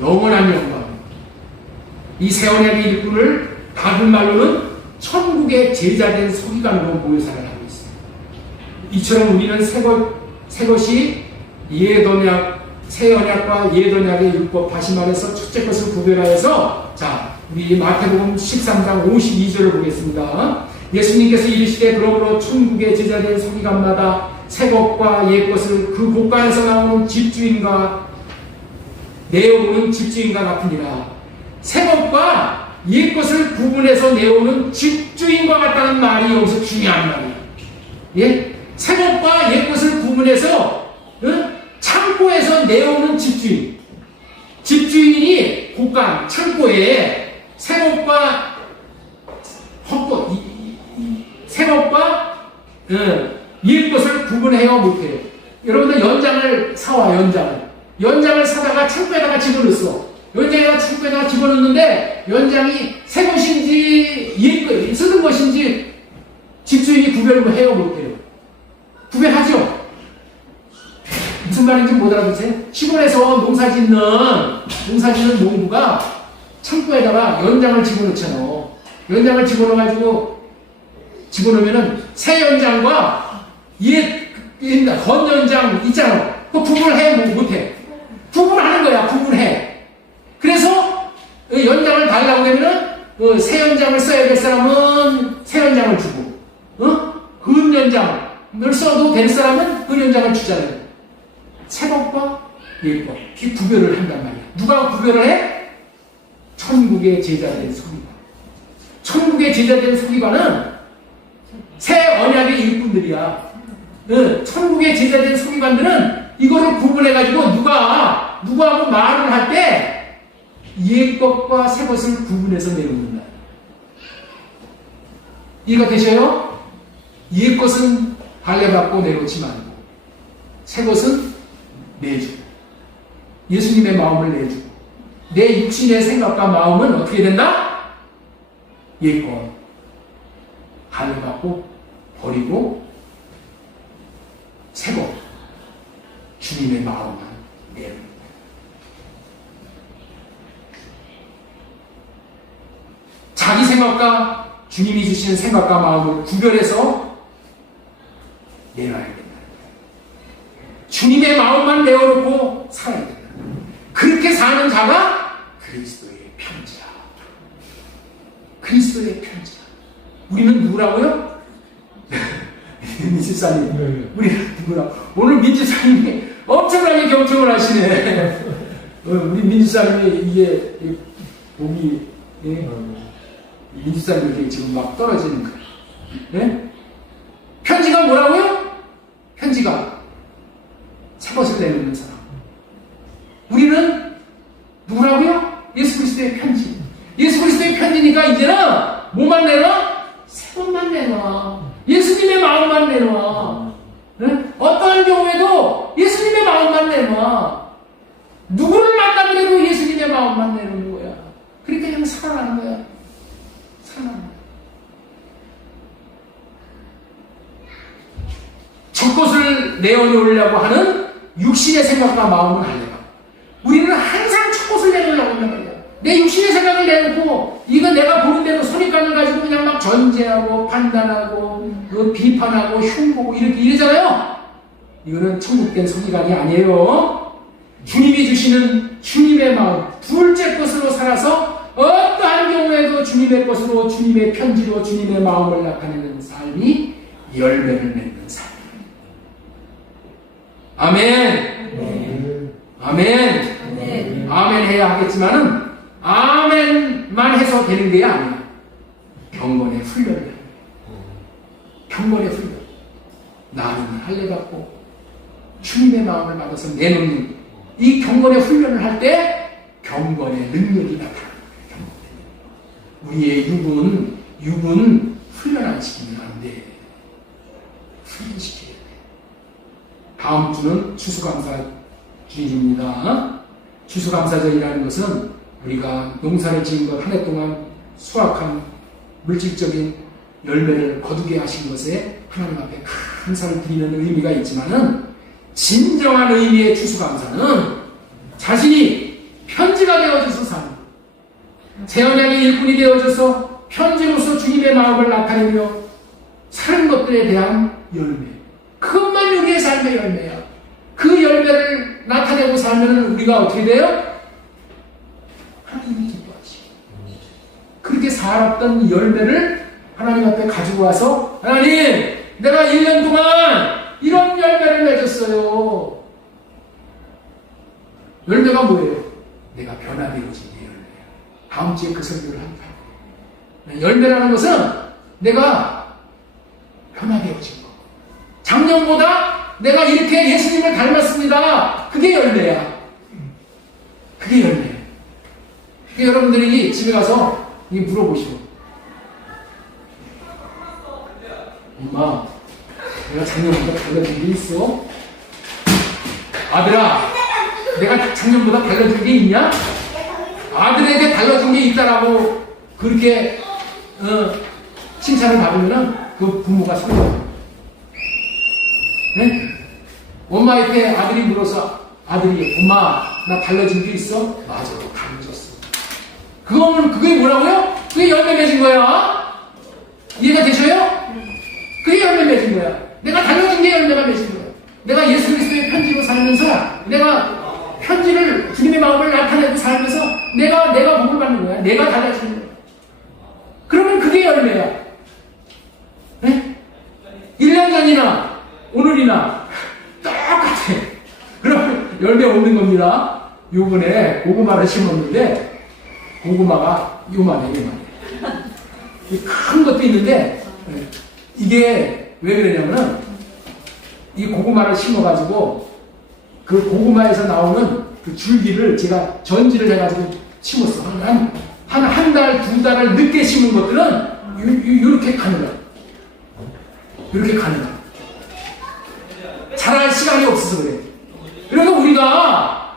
영원한 영광. 이 새 언약의 일꾼을 다른 말로는 천국의 제자된 서기관으로 모여 살아가고 있습니다. 이처럼 우리는 새 것이 옛 언약, 새 언약과 옛 언약의 율법, 다시 말해서 첫째 것을 구별하여서, 자, 우리 마태복음 13장 52절을 보겠습니다. 예수님께서 이르시되 그러므로 천국의 제자된 서기관마다 새 것과 옛 것을 그 곳간에서 나오는 집주인과 내어오는 집주인과 같으니라. 새 것과 옛 것을 구분해서 내오는 집주인과 같다는 말이 여기서 중요한 말이에요. 예? 새 것과 옛 것을 구분해서 창고에서 내오는 집주인. 집주인이 곳간, 창고에 새 것과 헛것, 새 것과 옛 것을 구분해야 못해요. 여러분들 연장을 사와, 연장을 사다가 창고에다가 집어넣었어. 연장에다 창고에다가 집어넣는데 연장이 새 것인지 옛 쓰던 것인지 집주인이 구별을 해요, 못해요? 구별하죠? 무슨 말인지 못 알아듣으세요? 시골에서 농사짓는 농부가 창고에다가 연장을 집어넣잖아. 연장을 집어넣으면은 새 연장과 옛 건연장 있잖아. 그 구분해, 못해. 구분하는 거야, 구분해. 그래서 연장을 달라고 하면은 새 연장을 써야 될 사람은 새 연장을 주고, 은 연장을 써도 될 사람은 은 연장을 주잖아요. 새 것과 옛 것, 이 구별을 한단 말이야. 누가 구별을 해? 천국의 제자된 서기관. 천국의 제자된 서기관은 새 언약의 일꾼들이야. 천국의 제자된 서기관들은 이거를 구분해가지고 누구하고 말을 할 때 옛 것과 새 것을 구분해서 내놓는다. 이해가 되셔요? 옛 것은 할례받고 내놓지 말고 새 것은 내주고 예수님의 마음을 내주고 내 육신의 생각과 마음은 어떻게 된다? 옛 것 할례받고 버리고 새 것 주님의 마음만 내놓는. 자기 생각과 주님이 주시는 생각과 마음을 구별해서 내놔야 된다. 주님의 마음만 내어놓고 살아야 된다. 그렇게 사는 자가 그리스도의 편지야. 그리스도의 편지야. 우리는 누구라고요? 민집사님. 우리는 누구라고? 오늘 민집사님이 엄청나게 경청을 하시네. 우리 민주사님이 이게 복이 민주사님이 지금 막 떨어지는 거예요. 네? 편지가 뭐라고요? 편지가 새 것을 내놓는 사람. 우리는 누구라고요? 예수 그리스도의 편지. 예수 그리스도의 편지니까 이제는 뭐만 내놔? 새 것만 내놔. 예수님의 마음만 내놔. 네? 어떠한 경우에도 예수님의 마음만 내놔. 누구를 만나더라도 예수님의 마음만 내놓는 거야. 그러니까 그냥 살아나는 거야. 살아나는 거야. 첫 것을 내어놓으려고 하는 육신의 생각과 마음은 아니야. 우리는 항상 첫 것을 내놓으려고 한단 말이야. 내 육신의 생각을 내놓고 이거 내가 보는 대로 선입관을 가지고 그냥 막 전제하고 판단하고 비판하고 흉보고 이러잖아요. 이거는 천국된 선입관이 아니에요. 주님이 주시는 주님의 마음, 둘째 것으로 살아서 어떠한 경우에도 주님의 것으로, 주님의 편지로 주님의 마음을 나타내는 삶이 열매를 맺는 삶. 아멘. 아멘. 네. 아멘 해야 하겠지만은 아멘만 해서 되는 게 아니야. 경건의 훈련이야. 경건의 훈련. 나는 할례 받고 주님의 마음을 받아서 내놓는 이 경건의 훈련을 할 때 경건의 능력이 나타나는 거예요. 우리의 육은 훈련 안 시키면 안 돼. 훈련시켜야 돼. 다음 주는 추수감사 주일입니다. 추수감사절이라는 것은 우리가 농사를 지은 것 한 해 동안 수확한 물질적인 열매를 거두게 하신 것에 하나님 앞에 큰 상을 드리는 의미가 있지만은 진정한 의미의 추수감사는 자신이 편지가 되어져서 사는 새 언약의 일꾼이 되어져서 편지로서 주님의 마음을 나타내며 사는 것들에 대한 열매. 그것만 우리의 삶의 열매야. 그 열매를 나타내고 살면 우리가 어떻게 돼요? 하나님이 기뻐하시고 그렇게 살았던 열매를 하나님 앞에 가지고 와서 하나님, 내가 1년 동안 이런 열매를 맺었어요. 열매가 뭐예요? 내가 변화되어진 게 열매야. 다음 주에 그 설교를 한다. 열매라는 것은 내가 변화되어진 거. 작년보다 내가 이렇게 예수님을 닮았습니다. 그게 열매야. 그게 열매야. 그러니까 여러분들이 집에 가서 이 물어보시오. 엄마, 내가 작년보다 달라진 게 있어? 아들아, 내가 작년보다 달라진 게 있냐? 아들에게 달라진 게 있다라고 그렇게 칭찬을 받으면 그 부모가 소리야. 네? 엄마한테 아들이 물어서 아들이 엄마 나 달라진 게 있어? 맞아, 달라졌어. 그게 뭐라고요? 그게 열매 맺은 거야. 이해가 되셔요? 그게 열매 맺은 거야. 내가 달라진 게 열매가 맺은 거야. 내가 예수 그리스도의 편지로 살면서 내가 편지를 주님의 마음을 나타내고 살면서 내가 복을 받는 거야. 내가 달라지는 거야. 그러면 그게 열매야. 네? 1년 전이나 오늘이나 똑같아. 그러면 열매 없는 겁니다. 요번에 고구마를 심었는데 고구마가 요만해. 큰 것도 있는데 이게 왜 그러냐면은 이 고구마를 심어가지고 그 고구마에서 나오는 그 줄기를 제가 전지를 해가지고 심었어. 한 달, 두 달을 늦게 심은 것들은 요렇게 가느라. 이렇게 가느라. 자랄 시간이 없어서 그래. 그러니까 우리가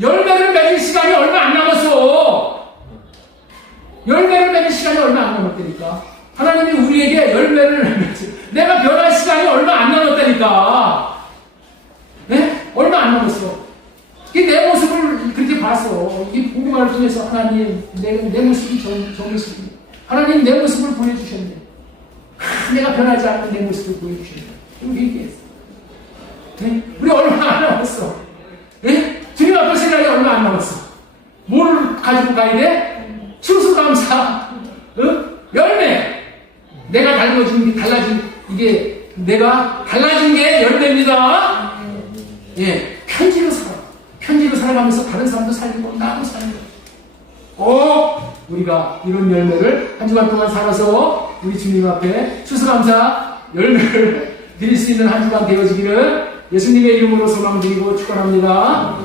열매를 맺을 시간이 얼마 안 남았어. 열매를 맺을 시간이 얼마 안 남았다니까. 하나님이 우리에게 열매를 내가 변할 시간이 얼마 안 남았다니까. 네? 얼마 안 남았어. 내 모습을 그렇게 봤어. 이 복음을 통해서 하나님 내 모습이 저 모습이 하나님 내 모습을 보여주셨네. 내가 변하지 않는 내 모습을 보여주셨네. 이렇게 얘기했어. 네? 우리 얼마 안 남았어. 네? 주님 앞에 생각이 얼마 안 남았어. 뭘 가지고 가야 돼? 추수감사. 열매. 내가 달라진 이게 내가 달라진 게 열매입니다. 예, 편지로 살아. 편지로 살아가면서 다른 사람도 살리고 나도 살리고 꼭 우리가 이런 열매를 한 주간 동안 살아서 우리 주님 앞에 추수감사 열매를 드릴 수 있는 한 주간 되어지기를 예수님의 이름으로 소망드리고 축원합니다.